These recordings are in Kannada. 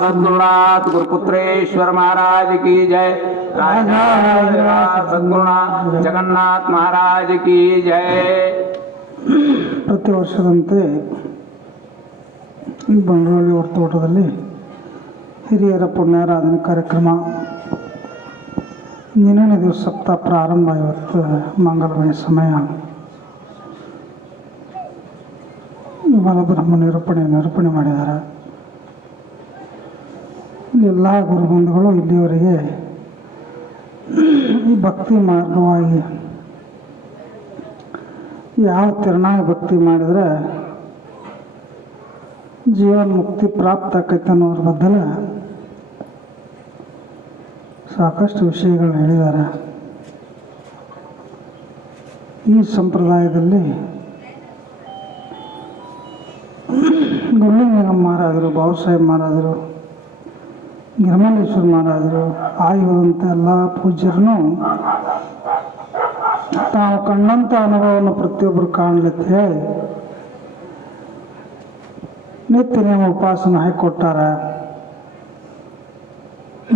सद्गुरुनाथ गुरुपुत्रेश्वर महाराज की जय। सद्गुरुनाथ जगन्नाथ महाराज की जय। ಪ್ರತಿ ವರ್ಷದಂತೆ ಬಂಡವಾಳಿ ತೋಟದಲ್ಲಿ ಹಿರಿಯರ ಪುಣ್ಯಾರಾಧನೆ ಕಾರ್ಯಕ್ರಮ ನಿನ್ನೆ ದಿವಸ ಸಪ್ತಾಹ ಪ್ರಾರಂಭ. ಇವತ್ತು ಮಂಗಳಮಯ ಸಮಯ. ಮಲಬ್ರಹ್ಮ ನಿರೂಪಣೆ ಮಾಡಿದ್ದಾರೆ. ಎಲ್ಲ ಗುರುಬಂಧುಗಳು ಇಲ್ಲಿಯವರೆಗೆ ಈ ಭಕ್ತಿ ಮಾರ್ಗವಾಗಿ ಯಾವ ತೆರನಾಗಿ ಭಕ್ತಿ ಮಾಡಿದರೆ ಜೀವನ ಮುಕ್ತಿ ಪ್ರಾಪ್ತ ಆಕೈತೆ ಅನ್ನೋದ್ರ ಬದಲ ಸಾಕಷ್ಟು ವಿಷಯಗಳನ್ನ ಹೇಳಿದ್ದಾರೆ. ಈ ಸಂಪ್ರದಾಯದಲ್ಲಿ ಗುರುಲಿಂಗಯ್ಯ ಮಹಾರಾಜರು, ಬಾಬಾಸಾಹೇಬ್ ಮಹಾರಾಜರು, ಗಿರಿಮಲ್ಲೇಶ್ವರ ಮಹಾರಾಜರು, ಆಯುವಂಥ ಎಲ್ಲ ಪೂಜ್ಯರನ್ನು ತಾವು ಕಂಡಂಥ ಅನುಭವವನ್ನು ಪ್ರತಿಯೊಬ್ಬರು ಕಾಣಲಿಕ್ಕೆ ಹೇಳಿ ನಿತ್ಯ ನೇಮ ಉಪಾಸನ ಹಾಕಿಕೊಟ್ಟಾರ.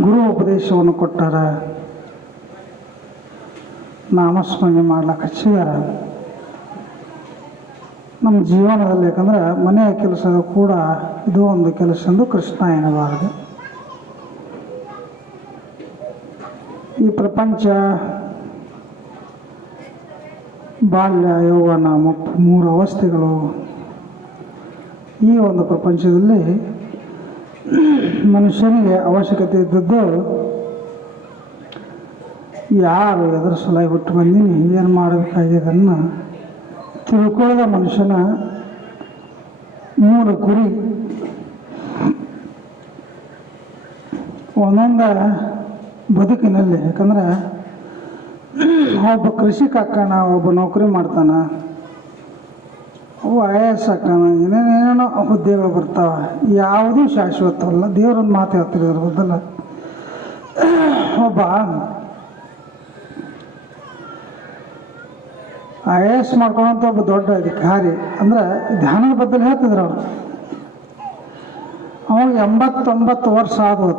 ಗುರು ಉಪದೇಶವನ್ನು ಕೊಟ್ಟಾರ. ನಾಮಸ್ಮರಣೆ ಮಾಡ್ಲಿಕ್ಕೆ ಹಚ್ಚಿದಾರ. ನಮ್ಮ ಜೀವನದಲ್ಲಿ ಯಾಕಂದ್ರೆ ಮನೆಯ ಕೆಲಸದ ಕೂಡ ಇದು ಒಂದು ಕೆಲಸ ಎಂದು ಕೃಷ್ಣ ಎನ್ನಬಾರದು. ಈ ಪ್ರಪಂಚ ಬಾಲ್ಯ, ಯೌವನ, ಮುಪ್ಪು, ಮೂರು ಅವಸ್ಥೆಗಳು. ಈ ಒಂದು ಪ್ರಪಂಚದಲ್ಲಿ ಮನುಷ್ಯನಿಗೆ ಅವಶ್ಯಕತೆ ಇದ್ದದ್ದು ಯಾರು ಎದುರ ಸಲಹೆ ಹುಟ್ಟು ಬಂದೀನಿ, ಏನು ಮಾಡಬೇಕಾಗಿದ್ದನ್ನು ತಿಳ್ಕೊಳ್ಳದ ಮನುಷ್ಯನ ಮೂರು ಗುರಿ. ಒಂದೊಂದು ಬದುಕಿನಲ್ಲಿ ಯಾಕಂದ್ರೆ ಒಬ್ಬ ಕೃಷಿಕ ಹಾಕೋಣ, ಒಬ್ಬ ನೌಕರಿ ಮಾಡ್ತಾನೆ, ಒಬ್ಬ IAS ಹಾಕೋಣ, ಏನೇನೇನೋ ಹುದ್ದೆಗಳು ಬರ್ತಾವೆ. ಯಾವುದೂ ಶಾಶ್ವತವಲ್ಲ. ದೇವರೊಂದು ಮಾತು ಹೇಳ್ತೀರಿ ಅದ್ರ ಬದಲ. ಒಬ್ಬ IAS ಮಾಡ್ಕೊಳ್ಳೋಂಥ ಒಬ್ಬ ದೊಡ್ಡ ಅಧಿಕಾರಿ ಅಂದ್ರೆ ಧ್ಯಾನದ ಬದಲು ಹೇಳ್ತಿದ್ರು ಅವರು. ಅವಾಗ 89 ವರ್ಷ ಆದವು.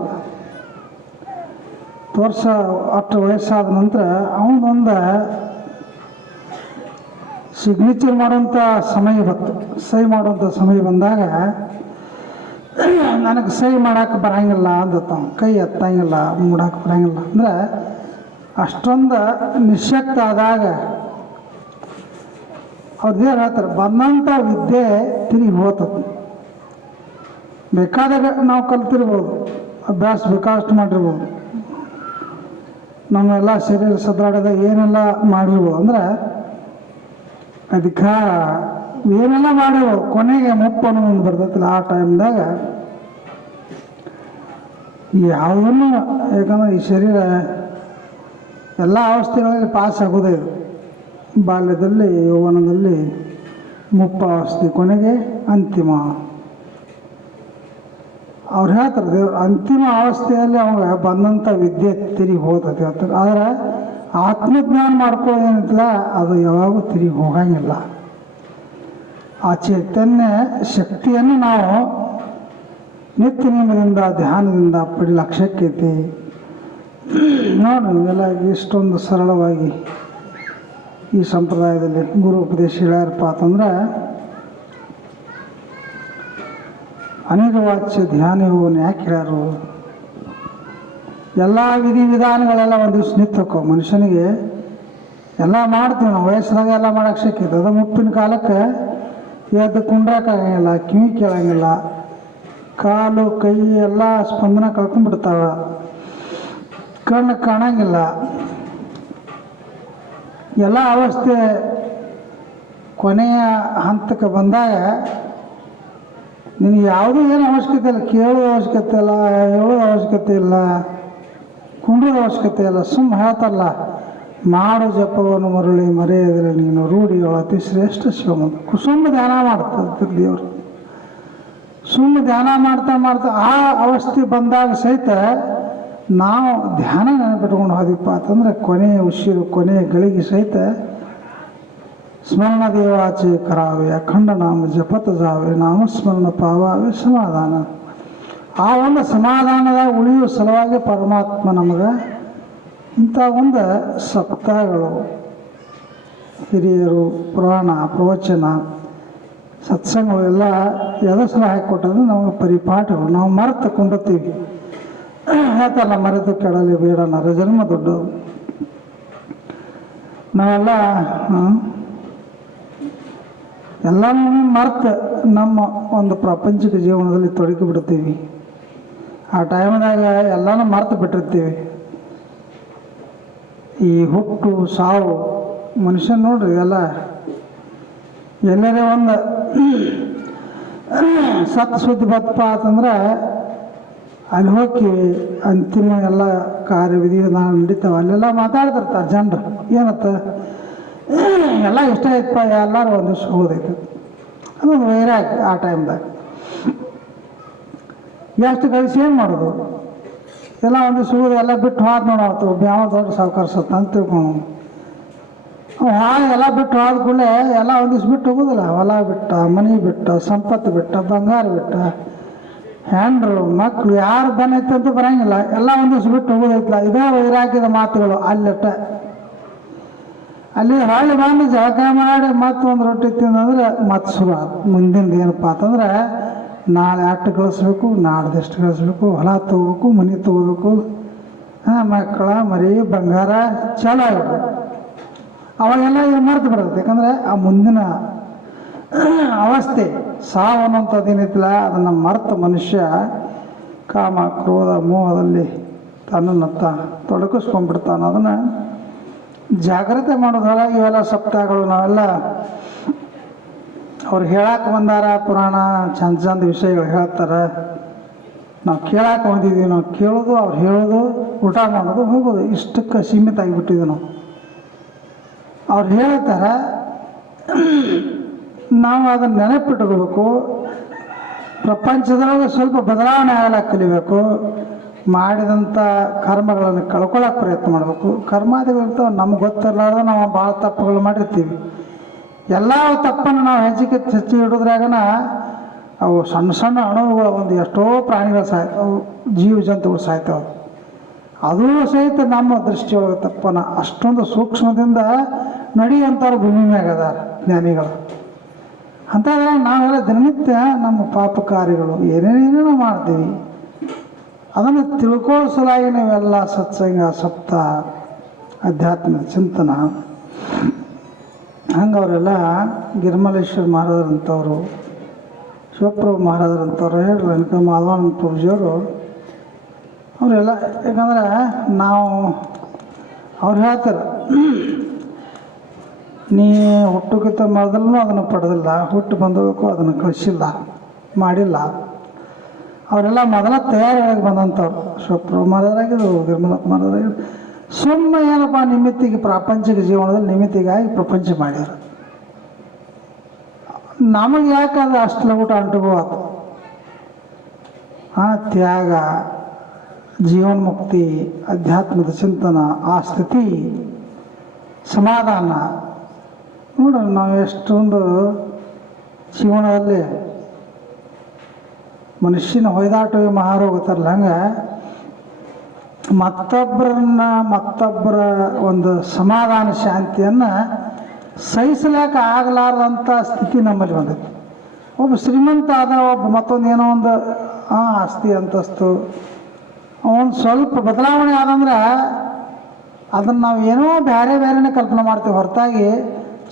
ಅಷ್ಟು ವಯಸ್ಸಾದ ನಂತರ ಅವನೊಂದು ಸಿಗ್ನೇಚರ್ ಮಾಡುವಂಥ ಸಮಯ ಬಂತು. ಸಹಿ ಮಾಡುವಂಥ ಸಮಯ ಬಂದಾಗ ನನಗೆ ಸಹಿ ಮಾಡೋಕೆ ಬರೋಂಗಿಲ್ಲ ಅಂದತ್ತ. ಕೈ ಎತ್ತಂಗಿಲ್ಲ, ಮೂಡಕ್ಕೆ ಬರೋಂಗಿಲ್ಲ ಅಂದ್ರೆ ಅಷ್ಟೊಂದು ನಿಶಕ್ತ ಆದಾಗ ಅವ್ರದ್ದೇನು ಹೇಳ್ತಾರೆ, ಬಂದಂಥ ವಿದ್ಯೆ ತಿರುಗಿ ಹೋಗ್ತದೆ. ಬೇಕಾದಾಗ ನಾವು ಕಲ್ತಿರ್ಬೋದು, ಅಭ್ಯಾಸ ಬೇಕಾದಷ್ಟು ಮಾಡಿರ್ಬೋದು, ನಮ್ಮೆಲ್ಲ ಶರೀರ ಸದೃಢದಾಗ ಏನೆಲ್ಲ ಮಾಡಿರ್ಬೋದು, ಅಂದ್ರೆ ಅಧಿಕಾರ ಏನೆಲ್ಲ ಮಾಡಿರ್ಬೋದು. ಕೊನೆಗೆ ಮುಪ್ಪು ಅನ್ನೋದು ಬರ್ತೈತಿಲ್ಲ, ಆ ಟೈಮ್ದಾಗ ಯಾವುದನ್ನು, ಯಾಕಂದ್ರೆ ಈ ಶರೀರ ಎಲ್ಲ ಅವಸ್ಥೆಗಳಲ್ಲಿ ಪಾಸ್ ಆಗೋದೇ ಇದು. ಬಾಲ್ಯದಲ್ಲಿ, ಯೌವನದಲ್ಲಿ, ಮುಪ್ಪಾವಸ್ಥೆ, ಕೊನೆಗೆ ಅಂತಿಮ. ಅವ್ರು ಹೇಳ್ತಾರೆ, ದೇವ್ರು ಅಂತಿಮ ಅವಸ್ಥೆಯಲ್ಲಿ ಅವಾಗ ಬಂದಂಥ ವಿದ್ಯೆ ತಿರುಗಿ ಹೋಗ್ತದೆ ಹೇಳ್ತಾರೆ. ಆದರೆ ಆತ್ಮಜ್ಞಾನ ಮಾಡ್ಕೊಳ್ಳೋದೇನಿಲ್ಲ, ಅದು ಯಾವಾಗೂ ತಿರುಗಿ ಹೋಗಂಗಿಲ್ಲ. ಆ ಚೈತನ್ಯ ಶಕ್ತಿಯನ್ನು ನಾವು ನಿತ್ಯ ನಿಯಮದಿಂದ, ಧ್ಯಾನದಿಂದ ಪಡಿಲಕ್ಷಕ್ಕೈತಿ. ನೋಡಿ, ಇವೆಲ್ಲ ಇಷ್ಟೊಂದು ಸರಳವಾಗಿ ಈ ಸಂಪ್ರದಾಯದಲ್ಲಿ ಗುರು ಉಪದೇಶ ಹೇಳ್ಯಾರಪ್ಪ ಅಂತಂದ್ರೆ, ಅನಿರ್ವಾಚ್ಯ ಧ್ಯಾನ ಯೋಗವನ್ನು ಯಾಕೆ ಹೇಳ್ಯಾರು? ಎಲ್ಲ ವಿಧಿವಿಧಾನಗಳೆಲ್ಲ ಒಂದು ದಿವ್ಸ ನಿಂತಕ್ಕೋ. ಮನುಷ್ಯನಿಗೆ ಎಲ್ಲ ಮಾಡ್ತೀವಿ ನಾವು, ವಯಸ್ಸಿನಾಗ ಎಲ್ಲ ಮಾಡೋಕ್ಕೆ ಶಕ್ಯತೆ. ಅದು ಮುಪ್ಪಿನ ಕಾಲಕ್ಕೆ ಎದ್ದು ಕುಂಡ್ರಾಕಾಗಂಗಿಲ್ಲ, ಕಿವಿ ಕೇಳಂಗಿಲ್ಲ, ಕಾಲು ಕೈ ಎಲ್ಲ ಸ್ಪಂದನ ಕಳ್ಕೊಂಡ್ಬಿಡ್ತಾವೆ, ಕಣ್ಣು ಕಾಣಂಗಿಲ್ಲ. ಎಲ್ಲ ಅವಸ್ಥೆ ಕೊನೆಯ ಹಂತಕ್ಕೆ ಬಂದಾಗ ನಿನಗೆ ಯಾವುದೂ ಏನು ಅವಶ್ಯಕತೆ ಇಲ್ಲ, ಕೇಳೋ ಅವಶ್ಯಕತೆ ಇಲ್ಲ, ಹೇಳೋ ಅವಶ್ಯಕತೆ ಇಲ್ಲ, ಕುಂಡ್ರದ ಅವಶ್ಯಕತೆ ಇಲ್ಲ. ಸುಮ್ಮ ಹೇಳ್ತಲ್ಲ, ಮಾಡು ಜಪವನ್ನು ಮರಳಿ ಮರೆಯದಿಲ್ಲ ನೀನು ರೂಢಿಯೋ ಅತಿ ಶ್ರೇಷ್ಠ ಶಿವಮಂತ್ರ. ಸುಮ್ಮ ಧ್ಯಾನ ಮಾಡ್ತದೆ ದೇವರು. ಸುಮ್ಮ ಧ್ಯಾನ ಮಾಡ್ತಾ ಆ ಅವಸ್ಥೆ ಬಂದಾಗ ಸಹಿತ ನಾವು ಧ್ಯಾನ ನೆನಪಿಟ್ಕೊಂಡು ಹೋದಿಪ್ಪ ಅಂತಂದ್ರೆ ಕೊನೆಯ ಉಸಿರು, ಕೊನೆಯ ಗಳಿಗೆ ಸಹಿತ स्मरण देवाचे करावे अखंड नाम जपत जावे ನಾಮಸ್ಮರಣ ಪಾವಾವೆ ಸಮಾಧಾನ. ಆ ಒಂದು ಸಮಾಧಾನದಾಗ ಉಳಿಯುವ ಸಲುವಾಗಿ ಪರಮಾತ್ಮ ನಮಗೆ ಇಂಥ ಒಂದು ಸಪ್ತಾಹಗಳು, ಹಿರಿಯರು, ಪುರಾಣ, ಪ್ರವಚನ, ಸತ್ಸಂಗಗಳು ಎಲ್ಲ ಎದರ ಸಲ ಹಾಕಿಕೊಟ್ಟಂದ್ರೆ ನಮಗೆ ಪರಿಪಾಠಗಳು. ನಾವು ಮರೆತು ಕೊಂಡುತ್ತೀವಿ, ಹೇಳ್ತಾರಲ್ಲ, ಮರೆತು ಕೆಡಲಿ ಬೇಡ ನರಜನ್ಮ ದೊಡ್ಡದು. ನಾವೆಲ್ಲ ಎಲ್ಲನೂ ಮರೆತು ನಮ್ಮ ಒಂದು ಪ್ರಾಪಂಚಿಕ ಜೀವನದಲ್ಲಿ ತೊಡಗಿ ಬಿಡ್ತೀವಿ. ಆ ಟೈಮ್ದಾಗ ಎಲ್ಲನೂ ಮರೆತು ಬಿಟ್ಟಿರ್ತೀವಿ. ಈ ಹುಟ್ಟು ಸಾವು ಮನುಷ್ಯನ ನೋಡ್ರಿ, ಎಲ್ಲ ಎಲ್ಲರೇ ಒಂದು ಸತ್ ಸುದ್ದಿ ಬತ್ತಪ್ಪ ಅಂತಂದ್ರೆ ಅಲ್ಲಿ ಹೋಗಿ ಅಂತಿಮ ಎಲ್ಲ ಕಾರ್ಯವಿಧಿ ವಿಧಾನ ನಡೀತಾವೆ. ಅಲ್ಲೆಲ್ಲ ಮಾತಾಡ್ತಿರ್ತಾರೆ ಜನರು, ಏನತ್ತ ಎಲ್ಲ ಇಷ್ಟ ಆಯ್ತಪ್ಪ, ಎಲ್ಲರೂ ಒಂದು ದಿವ್ಸ ಹೋದೈತೆ. ಅದೊಂದು ವೈರಾಗ್ಯ. ಆ ಟೈಮ್ದಾಗ ಎಷ್ಟು ಗಳಿಸಿ ಏನು ಮಾಡೋದು, ಎಲ್ಲ ಒಂದು ದಿವ್ಸ ಹೋಗೋದು, ಎಲ್ಲ ಬಿಟ್ಟು ಹೋದ ನೋಡಾತು. ಯಾವ ದೊಡ್ಡ ಸಾವುಕಾರ ಸತ್ತ ಅಂತ ತಿಳ್ಕೊಂಡು ಎಲ್ಲ ಬಿಟ್ಟು ಹೋದ ಕೂಡಲೇ ಎಲ್ಲ ಒಂದು ದಿವ್ಸ ಬಿಟ್ಟು ಹೋಗೋದಿಲ್ಲ. ಹೊಲ ಬಿಟ್ಟ, ಮನೆ ಬಿಟ್ಟ, ಸಂಪತ್ತು ಬಿಟ್ಟ, ಬಂಗಾರ ಬಿಟ್ಟ, ಹೆಂಡ್ರು ಮಕ್ಕಳು ಯಾರು ಬಂದೈತೆ ಅಂತ ಬರೋಂಗಿಲ್ಲ. ಎಲ್ಲ ಒಂದು ದಿವ್ಸ ಬಿಟ್ಟು ಹೋಗೋದೈತಿಲ್ಲ. ಇದೇ ವೈರಾಗ್ಯದ ಮಾತುಗಳು. ಅಲ್ಲಿಟ್ಟ ಅಲ್ಲಿ ಹೊಳ್ಳಿ ಬಂದು ಜಳಕ ಮಾಡಿ ಮತ್ತೆ ಒಂದು ರೊಟ್ಟಿ ತಿಂದಂದ್ರೆ ಮತ್ತೆ ಶುರು ಆಯ್ತು ಮುಂದಿಂದ. ಏನಪ್ಪ ಅಂತಂದ್ರೆ ನಾಳೆ ಅಷ್ಟು ಗಳಿಸ್ಬೇಕು, ನಾಡ್ದೆಷ್ಟು ಗಳಿಸ್ಬೇಕು, ಹೊಲ ತೊಗೋಬೇಕು, ಮನೆ ತೊಗೋಬೇಕು, ಮಕ್ಕಳ ಮರಿ ಬಂಗಾರ ಚಾಲು ಆಗಿಬಿಡ್ಬೇಕು. ಅವಾಗೆಲ್ಲ ಇದು ಮರೆತು ಬಿಡುತ್ತೆ. ಯಾಕಂದರೆ ಆ ಮುಂದಿನ ಅವಸ್ಥೆ ಸಾವು ಅನ್ನೋಂಥದ್ದು ಏನೈತಿಲ್ಲ, ಅದನ್ನು ಮರೆತ ಮನುಷ್ಯ ಕಾಮ ಕ್ರೋಧ ಮೋಹದಲ್ಲಿ ತನ್ನನ್ನು ತೊಡಗಿಸ್ಕೊಂಡ್ಬಿಡ್ತಾನೆ. ಅದನ್ನು ಜಾಗ್ರತೆ ಮಾಡೋದಲ್ಲ. ಇವೆಲ್ಲ ಸಪ್ತಾಹಗಳು ನಾವೆಲ್ಲ ಅವ್ರು ಹೇಳಕ್ಕೆ ಬಂದಾರ, ಪುರಾಣ ಚಂದ ಚಂದ ವಿಷಯಗಳು ಹೇಳ್ತಾರೆ, ನಾವು ಕೇಳಕ್ಕೆ ಬಂದಿದ್ದೀವಿ. ನಾವು ಕೇಳೋದು, ಅವ್ರು ಹೇಳೋದು, ಊಟ ಮಾಡೋದು, ಹೋಗೋದು, ಇಷ್ಟಕ್ಕೆ ಸೀಮಿತ ಆಗಿಬಿಟ್ಟಿದ್ವಿ ನಾವು. ಅವ್ರು ಹೇಳ್ತಾರೆ, ನಾವು ಅದನ್ನು ನೆನಪಿಟ್ಕೋಬೇಕು. ಪ್ರಪಂಚದೊಳಗೆ ಸ್ವಲ್ಪ ಬದಲಾವಣೆ ಆಗಲಿಕ್ಕೆ ಕಲಿಬೇಕು. ಮಾಡಿದಂಥ ಕರ್ಮಗಳನ್ನು ಕಳ್ಕೊಳ್ಳೋಕೆ ಪ್ರಯತ್ನ ಮಾಡಬೇಕು. ಕರ್ಮಾದಿಗಳಿರ್ತಾವೆ, ನಮ್ಗೆ ಗೊತ್ತಿರಲಾರ್ದ ನಾವು ಭಾಳ ತಪ್ಪುಗಳು ಮಾಡಿರ್ತೀವಿ. ಎಲ್ಲ ತಪ್ಪನ್ನು ನಾವು ಹೆಚ್ಚಿ ಹಿಡಿದ್ರಾಗನ ಅವು ಸಣ್ಣ ಸಣ್ಣ ಅಣುಗಳು ಒಂದು ಎಷ್ಟೋ ಪ್ರಾಣಿಗಳು ಸಾಯ್ತಾವೆ, ಜೀವ ಜಂತುಗಳು ಸಾಯ್ತಾವೆ. ಅದೂ ಸಹಿತ ನಮ್ಮ ದೃಷ್ಟಿಯೊಳಗೆ ತಪ್ಪನ ಅಷ್ಟೊಂದು ಸೂಕ್ಷ್ಮದಿಂದ ನಡೆಯುವಂಥವ್ರು ಭೂಮಿ ಮ್ಯಾಗ ಅದಾರ ಜ್ಞಾನಿಗಳು. ಅಂಥದ್ರಾಗ ನಾವೆಲ್ಲ ದಿನನಿತ್ಯ ನಮ್ಮ ಪಾಪ ಕಾರ್ಯಗಳು ಏನೇನೇನೋ ನಾವು ಮಾಡ್ತೀವಿ. ಅದನ್ನು ತಿಳ್ಕೊಳ್ಳೋ ಸಲುವಾಗಿ ನಾವೆಲ್ಲ ಸತ್ಸಂಗ, ಸಪ್ತ, ಅಧ್ಯಾತ್ಮದ ಚಿಂತನ. ಹಂಗೆ ಅವರೆಲ್ಲ ಗಿರಿಮಲೇಶ್ವರ ಮಹಾರಾಜರಂಥವ್ರು, ಶಿವಪ್ರಭು ಮಹಾರಾಜರಂಥವ್ರು, ರೇಣುಕಾ ಮಾಧವಾನಂದ ಪ್ರಭುಜಿಯವರು, ಅವರೆಲ್ಲ. ಯಾಕಂದ್ರೆ ನಾವು ಅವ್ರು ಹೇಳ್ತಾರೆ, ನೀ ಹುಟ್ಟುಕಿಂತ ಮೊದಲು ಅದನ್ನು ಪಡೆದಿಲ್ಲ, ಹುಟ್ಟು ಬಂದೋದಕ್ಕೂ ಅದನ್ನು ಕಳಿಸಿಲ್ಲ, ಮಾಡಿಲ್ಲ. ಅವರೆಲ್ಲ ಮೊದಲ ತಯಾರಿಯಾಗಿ ಬಂದಂಥವ್ರು. ಶಿವಪ್ರಭು ಮಹಾರಾಜರಾಗಿದ್ದು, ಗಿರಿಮಲ ಮಹಾರಾಜರಾಗಿದ್ದು. ಸುಮ್ಮನೆ ಏನಪ್ಪ ನಿಮಿತ್ತಿಗೆ ಪ್ರಾಪಂಚಿಕ ಜೀವನದಲ್ಲಿ ನಿಮಿತ್ತಿಗಾಗಿ ಪ್ರಪಂಚ ಮಾಡ್ಯಾರ. ನಮಗೆ ಯಾಕೆ ಅದು ಅಷ್ಟು ಊಟ ಅಂಟುಗೋತು. ತ್ಯಾಗ, ಜೀವನ್ಮುಕ್ತಿ, ಅಧ್ಯಾತ್ಮದ ಚಿಂತನ, ಆ ಸ್ಥಿತಿ, ಸಮಾಧಾನ ನೋಡ್ರಿ. ನಾವು ಎಷ್ಟೊಂದು ಜೀವನದಲ್ಲಿ ಮನುಷ್ಯನ ಹೊಯ್ದಾಟವೇ ಮಹಾರೋಗತ್ತಾರಲ್ಲ, ಹಂಗೆ ಮತ್ತೊಬ್ಬರ ಒಂದು ಸಮಾಧಾನ ಶಾಂತಿಯನ್ನು ಸಹಿಸಲಾಕ ಆಗಲಾರ್ದಂಥ ಸ್ಥಿತಿ ನಮ್ಮಲ್ಲಿ ಬಂದೈತಿ. ಒಬ್ಬ ಶ್ರೀಮಂತ ಆದ, ಒಬ್ಬ ಮತ್ತೊಂದು ಏನೋ ಒಂದು ಆಸ್ತಿ ಅಂತಸ್ತು ಒಂದು ಸ್ವಲ್ಪ ಬದಲಾವಣೆ ಆದಂದ್ರೆ ಅದನ್ನು ನಾವು ಏನೋ ಬೇರೆನೇ ಕಲ್ಪನೆ ಮಾಡ್ತೀವಿ ಹೊರತಾಗಿ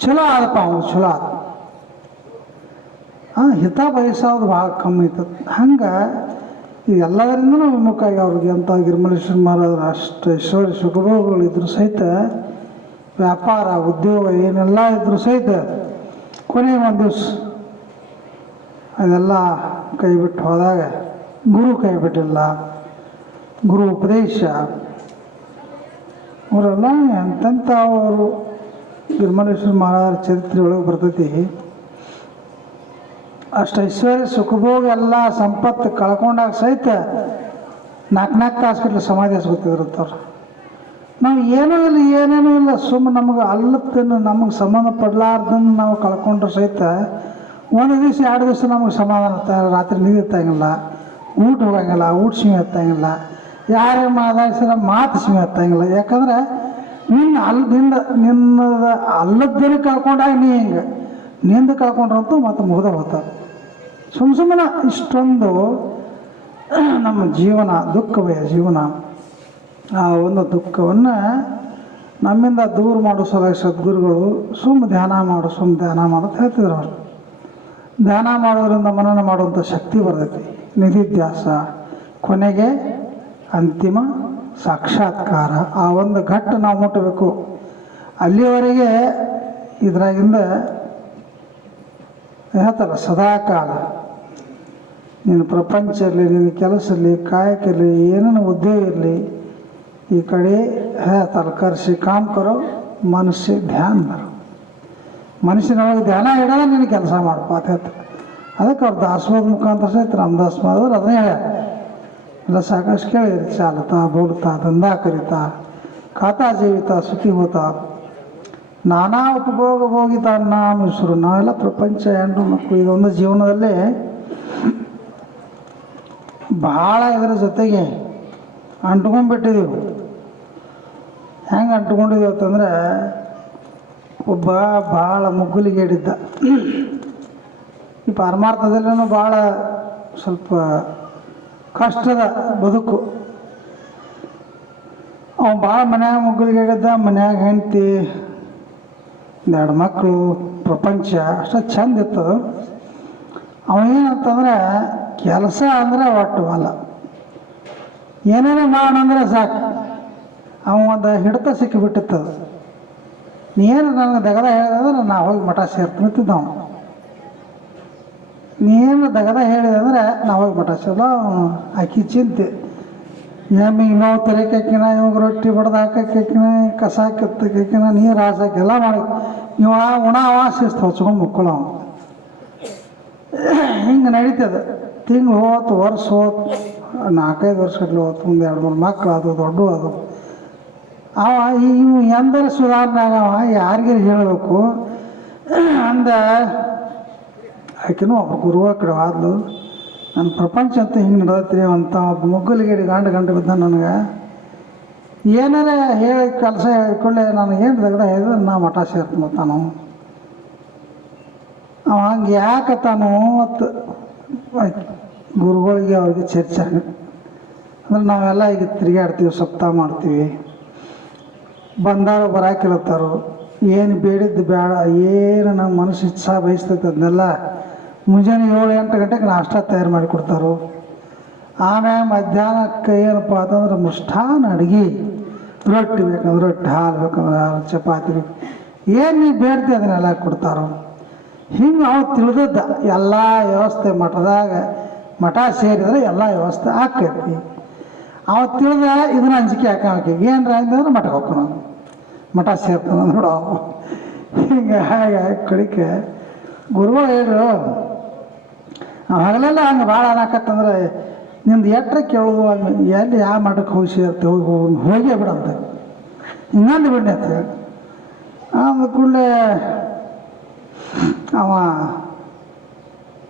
ಚಲೋ ಆದಪ್ಪ ಅವನು ಚಲೋ ಆದ, ಹಿತ ಬಯಸೋದು ಭಾಳ ಕಮ್ಮಿ ಇರ್ತದೆ. ಹಂಗೆ ಇದೆಲ್ಲದರಿಂದನೂ ವಿಮುಖ ಆಗಿ ಅವ್ರಿಗೆ ಅಂತ ಗಿರಿಮಲೇಶ್ವರ ಮಹಾರಾಜರು ಅಷ್ಟು ಐಶ್ವರ್ಯ ಸುಖಭೋಗಗಳು ಇದ್ರೂ ಸಹಿತ, ವ್ಯಾಪಾರ ಉದ್ಯೋಗ ಏನೆಲ್ಲ ಇದ್ರೂ ಸಹಿತ ಕೊನೆಗೆ ಒಂದು ದಿವಸ ಅದೆಲ್ಲ ಕೈ ಬಿಟ್ಟು ಹೋದಾಗ ಗುರು ಕೈ ಬಿಟ್ಟಿಲ್ಲ, ಗುರು ಉಪದೇಶ. ಅವರೆಲ್ಲ ಎಂತೆಂಥ ಅವರು ಗಿರಿಮಲೇಶ್ವರ ಮಹಾರಾಜರ ಚರಿತ್ರೆ ಒಳಗೆ ಬರ್ತೈತಿ. ಅಷ್ಟು ಐಶ್ವರ್ಯ ಸುಖಭೋಗ ಎಲ್ಲ ಸಂಪತ್ತು ಕಳ್ಕೊಂಡಾಗ ಸಹಿತ 4 ತಾಸು ಗಟ್ಟಲೆ ಸಮಾಧಿ ಹಸ್ಕೊತಿದ್ರಂಥವ್ರು. ನಾವು ಏನೂ ಇಲ್ಲ, ಏನೇನೂ ಇಲ್ಲ, ಸುಮ್ಮನೆ ನಮಗೆ ಅಲ್ಲತ್ತನ್ನು ನಮಗೆ ಸಂಬಂಧ ಪಡಲಾರ್ದನ್ನು ನಾವು ಕಳ್ಕೊಂಡ್ರೆ ಸಹಿತ ಒಂದು ದಿವಸ 2 ದಿವಸ ನಮಗೆ ಸಮಾಧಾನ ರಾತ್ರಿ ನೀರು ಎತ್ತಂಗಿಲ್ಲ, ಊಟ ಹೋಗಂಗಿಲ್ಲ, ಊಟ ಸಿಮೆ ಎತ್ತಂಗಿಲ್ಲ, ಯಾರೇ ಮಾತಾಡ್ಸಿರ ಮಾತು ಸಿಮೆ ಎತ್ತಂಗಿಲ್ಲ. ಯಾಕಂದ್ರೆ ನಿನ್ನದ ಅಲ್ಲದ್ದನ್ನು ಕಳ್ಕೊಂಡಾಗ ನೀ ಹಿಂಗೆ ನಿಂದ ಕಳ್ಕೊಂಡ್ರಂತೂ ಮತ್ತು ಮುಗ್ದ ಹೋಗ್ತದೆ. ಸುಮ್ಮನೆ ಇಷ್ಟೊಂದು ನಮ್ಮ ಜೀವನ ದುಃಖವೇ ಜೀವನ. ಆ ಒಂದು ದುಃಖವನ್ನು ನಮ್ಮಿಂದ ದೂರ ಮಾಡೋ ಸಲುವಾಗಿ ಸದ್ಗುರುಗಳು ಧ್ಯಾನ ಮಾಡು ಅಂತ ಹೇಳ್ತಿದ್ರು ಅವರು. ಧ್ಯಾನ ಮಾಡೋದ್ರಿಂದ ಮನನ ಮಾಡುವಂಥ ಶಕ್ತಿ ಬರ್ತೈತಿ. ನಿಧಿಧ್ಯಾಸ ಕೊನೆಗೆ ಅಂತಿಮ ಸಾಕ್ಷಾತ್ಕಾರ. ಆ ಒಂದು ಘಟ್ಟ ನಾವು ಮುಟ್ಟಬೇಕು. ಅಲ್ಲಿವರೆಗೆ ಇದ್ರಾಗಿಂದ ಹೇಳ್ತಾರೆ ಸದಾಕಾಲ ನಿನ್ನ ಪ್ರಪಂಚ ಇರಲಿ, ನಿನ್ನ ಕೆಲಸ ಇರಲಿ, ಕಾಯಕ ಇರಲಿ, ಏನೇನು ಉದ್ಯೋಗ ಇರಲಿ, ಈ ಕಡೆ ಹೇಳ್ತಾರೆ ಕರ್ಸಿ ಕಾಮ್ ಕರೋ ಮನುಷ್ಯ ಧ್ಯಾನ ಬರೋ. ಮನುಷ್ಯನೊಳಗೆ ಧ್ಯಾನ ಇಡೋದು ನಿನ್ನ ಕೆಲಸ ಮಾಡಪ್ಪ ಅಂತ ಹೇಳ್ತಾರೆ. ಅದಕ್ಕೆ ಅವ್ರು ದಾಸೋದ ಮುಖಾಂತರ ಸಹಿತ ರಾಮದಾಸ್ ಮಾಡಿದ್ರು ಅದನ್ನೇ ಹೇಳ. ಎಲ್ಲ ಸಾಕಷ್ಟು ಕೇಳಿರಿ. ಚಾಲತಾ ಬೋಲ್ತಾ ದಂಧಾ ಕರಿತಾ ಖಾತಾ ಜೀವಿತ ಸುಖಿ ಹೋತಾ ನಾನಾ ಉಪಭೋಗ ಭೋಗಿತ ನಾಮ ಹೆಸರು. ನಾವೆಲ್ಲ ಪ್ರಪಂಚ ಹೆಣ್ಣು ಮಕ್ಕಳು ಇದೊಂದು ಜೀವನದಲ್ಲೇ ಭಾಳ ಇದರ ಜೊತೆಗೆ ಅಂಟ್ಕೊಂಡ್ಬಿಟ್ಟಿದ್ದೀವಿ. ಹೆಂಗೆ ಅಂಟ್ಕೊಂಡಿದ್ದೀವಿ ಅಂತಂದರೆ ಒಬ್ಬ ಭಾಳ ಮುಗ್ಗುಲಿಗೇಡಿದ್ದ. ಈ ಪಾರಮಾರ್ಥದಲ್ಲೂ ಭಾಳ ಸ್ವಲ್ಪ ಕಷ್ಟದ ಬದುಕು. ಅವನು ಭಾಳ ಮನ್ಯಾಗ ಮುಗ್ಗುಲಿಗೇಡಿದ್ದ. ಮನ್ಯಾಗ ಹೆಂಡತಿ, 2 ಮಕ್ಕಳು, ಪ್ರಪಂಚ ಅಷ್ಟು ಚಂದ ಇರ್ತದೆ. ಅವನೇನಂತಂದ್ರೆ ಕೆಲಸ ಅಂದರೆ ಒಟ್ಟು ಅಲ್ಲ, ಏನೇನೇ ಮಾಡಂದ್ರೆ ಸಾಕು. ಒಂದು ಹಿಡಿತ ಸಿಕ್ಕಿಬಿಟ್ಟಿರ್ತದ. ನೀನು ನನಗೆ ದಗದ ಹೇಳಿದ್ರೆ ನಾ ಹೋಗಿ ಮಠ ಸೇರ್ತಿದ್ದ. ಅವನು ನೀನು ದಗದ ಹೇಳಿದೆ ಅಂದರೆ ನಾ ಹೋಗಿ ಮಠ ಸೇರಲ್ಲ. ಆಕಿ ಚಿಂತೆ ಎಮ್ಮಿಗೆ ನೋವು ತೆರೆಕಿನ, ಇವಾಗ ರೊಟ್ಟಿ ಬಡ್ದು ಹಾಕಿನ, ಕಸ ಕಿತ್ತಕಿನ, ನೀರು ಹಾಸಾಕಿ ಎಲ್ಲ ಮಾಡಿ ಇವ ಉಣಾವ ಶಿಸ್ತು ಹೊಚ್ಕೊಂಡು ಮುಕ್ಕೊಳ್ಳೋ. ಹಿಂಗೆ ನಡೀತದೆ. ತಿಂಗಳು ಹೋತು, ವರ್ಷ ಹೋತು, 4-5 ವರ್ಷ ಗಟ್ಟಲೆ ಹೋತು. 1-2-3 ಮಕ್ಕಳು ಅದು ದೊಡ್ಡ ಅದು. ಅವ ಇವು ಎಂದರೆ ಸುಧಾರಣೆ ಆಗವ ಯಾರಿಗಾರು ಹೇಳಬೇಕು ಅಂದ. ಆಕಿನೂ ಒಬ್ಬ ಗುರುವ ಕಡೆ ಆದ್ಲು. ನನ್ನ ಪ್ರಪಂಚ ಅಂತ ಹಿಂಗೆ ನಡೆದತ್ರಿ ಅಂತ ಒಬ್ಬ ಮುಗ್ಗಲಿಗೇಡಿ ಗಂಡು ಬಿದ್ದ. ನನಗೆ ಏನಾರ ಹೇಳಿ ಕೆಲಸ ಹೇಳಿಕೊಳ್ಳೆ ನನಗೇನು ತೆಗ್ದ ಹೇಳಿದ್ರೆ ನಾ ಮಠ ಸೇರ್ತೀನಿ ತಾನು. ಅವ ಹಂಗೆ ಯಾಕತ್ತಾನು ಮತ್ತು ಗುರುಗಳಿಗೆ ಅವ್ರಿಗೆ ಚರ್ಚೆ ಅಂದ್ರೆ ನಾವೆಲ್ಲ ಈಗ ತಿರುಗಾಡ್ತೀವಿ, ಸಪ್ತಾಹ ಮಾಡ್ತೀವಿ, ಬಂದಾಗ ಬರಾಕಿರುತ್ತಾರೋ, ಏನು ಬೇಡಿದ್ದು ಬೇಡ, ಏನು ನಮ್ಮ ಮನಸ್ಸು ಇಚ್ಛಾ ಬಯಸ್ತೈತೆ ಅದನ್ನೆಲ್ಲ ಮುಂಜಾನೆ 7-8 ಗಂಟೆಗೆ ನಾಷ್ಟ ತಯಾರು ಮಾಡಿ ಕೊಡ್ತಾರೋ. ಆಮೇಲೆ ಮಧ್ಯಾಹ್ನಕ್ಕೆ ಏನಪ್ಪ ಅಂತಂದ್ರೆ ಮೃಷ್ಟಾನ ಅಡುಗೆ, ರೊಟ್ಟಿ ಬೇಕಂದ್ರೆ ರೊಟ್ಟಿ, ಹಾಲು ಬೇಕಂದ್ರೆ ಹಾಲು, ಚಪಾತಿ ಬೇಕು, ಏನು ನೀವು ಬೇಡ್ತೀವಿ ಅದನ್ನೆಲ್ಲ ಕೊಡ್ತಾರೋ. ಹಿಂಗೆ ಅವ್ರು ತಿಳಿದದ್ದ ಎಲ್ಲ ವ್ಯವಸ್ಥೆ ಮಠದಾಗ. ಮಠ ಸೇರಿದ್ರೆ ಎಲ್ಲ ವ್ಯವಸ್ಥೆ ಆಕೈತಿ. ಅವ ತಿಳಿದ ಇದನ್ನ ಅಂಜಿಕೆ ಹಾಕೋಕೆ ಏನರ ಅಂತಂದ್ರೆ ಮಠಕ್ಕೆ ಹೋಗ್ಕೊಳ, ಮಠ ಸೇರ್ತಾನ ನೋಡು. ಹಿಂಗೆ ಹಾಗೆ ಕಡಿಕೆ ಗುರುಗಳು ಹೇಳ್ರು. ಹಗಲೆಲ್ಲ ಹಂಗೆ ಭಾಳ ಅನ್ನಕತ್ತಂದ್ರೆ ನಿಂದು ಎಟ್ರೆ ಕೇಳೋದು, ಎಲ್ಲಿ ಯಾವ ಮಠಕ್ಕೆ ಹೋಗಿ ಸೇರ್ತಿ, ಹೋಗೇ ಬಿಡಂತ ಹಿಂಗಂದು ಬಿಡ್ನಿ ಅಂತ ಹೇಳಿ ಅಂದ ಕೂಡಲೇ ಅವ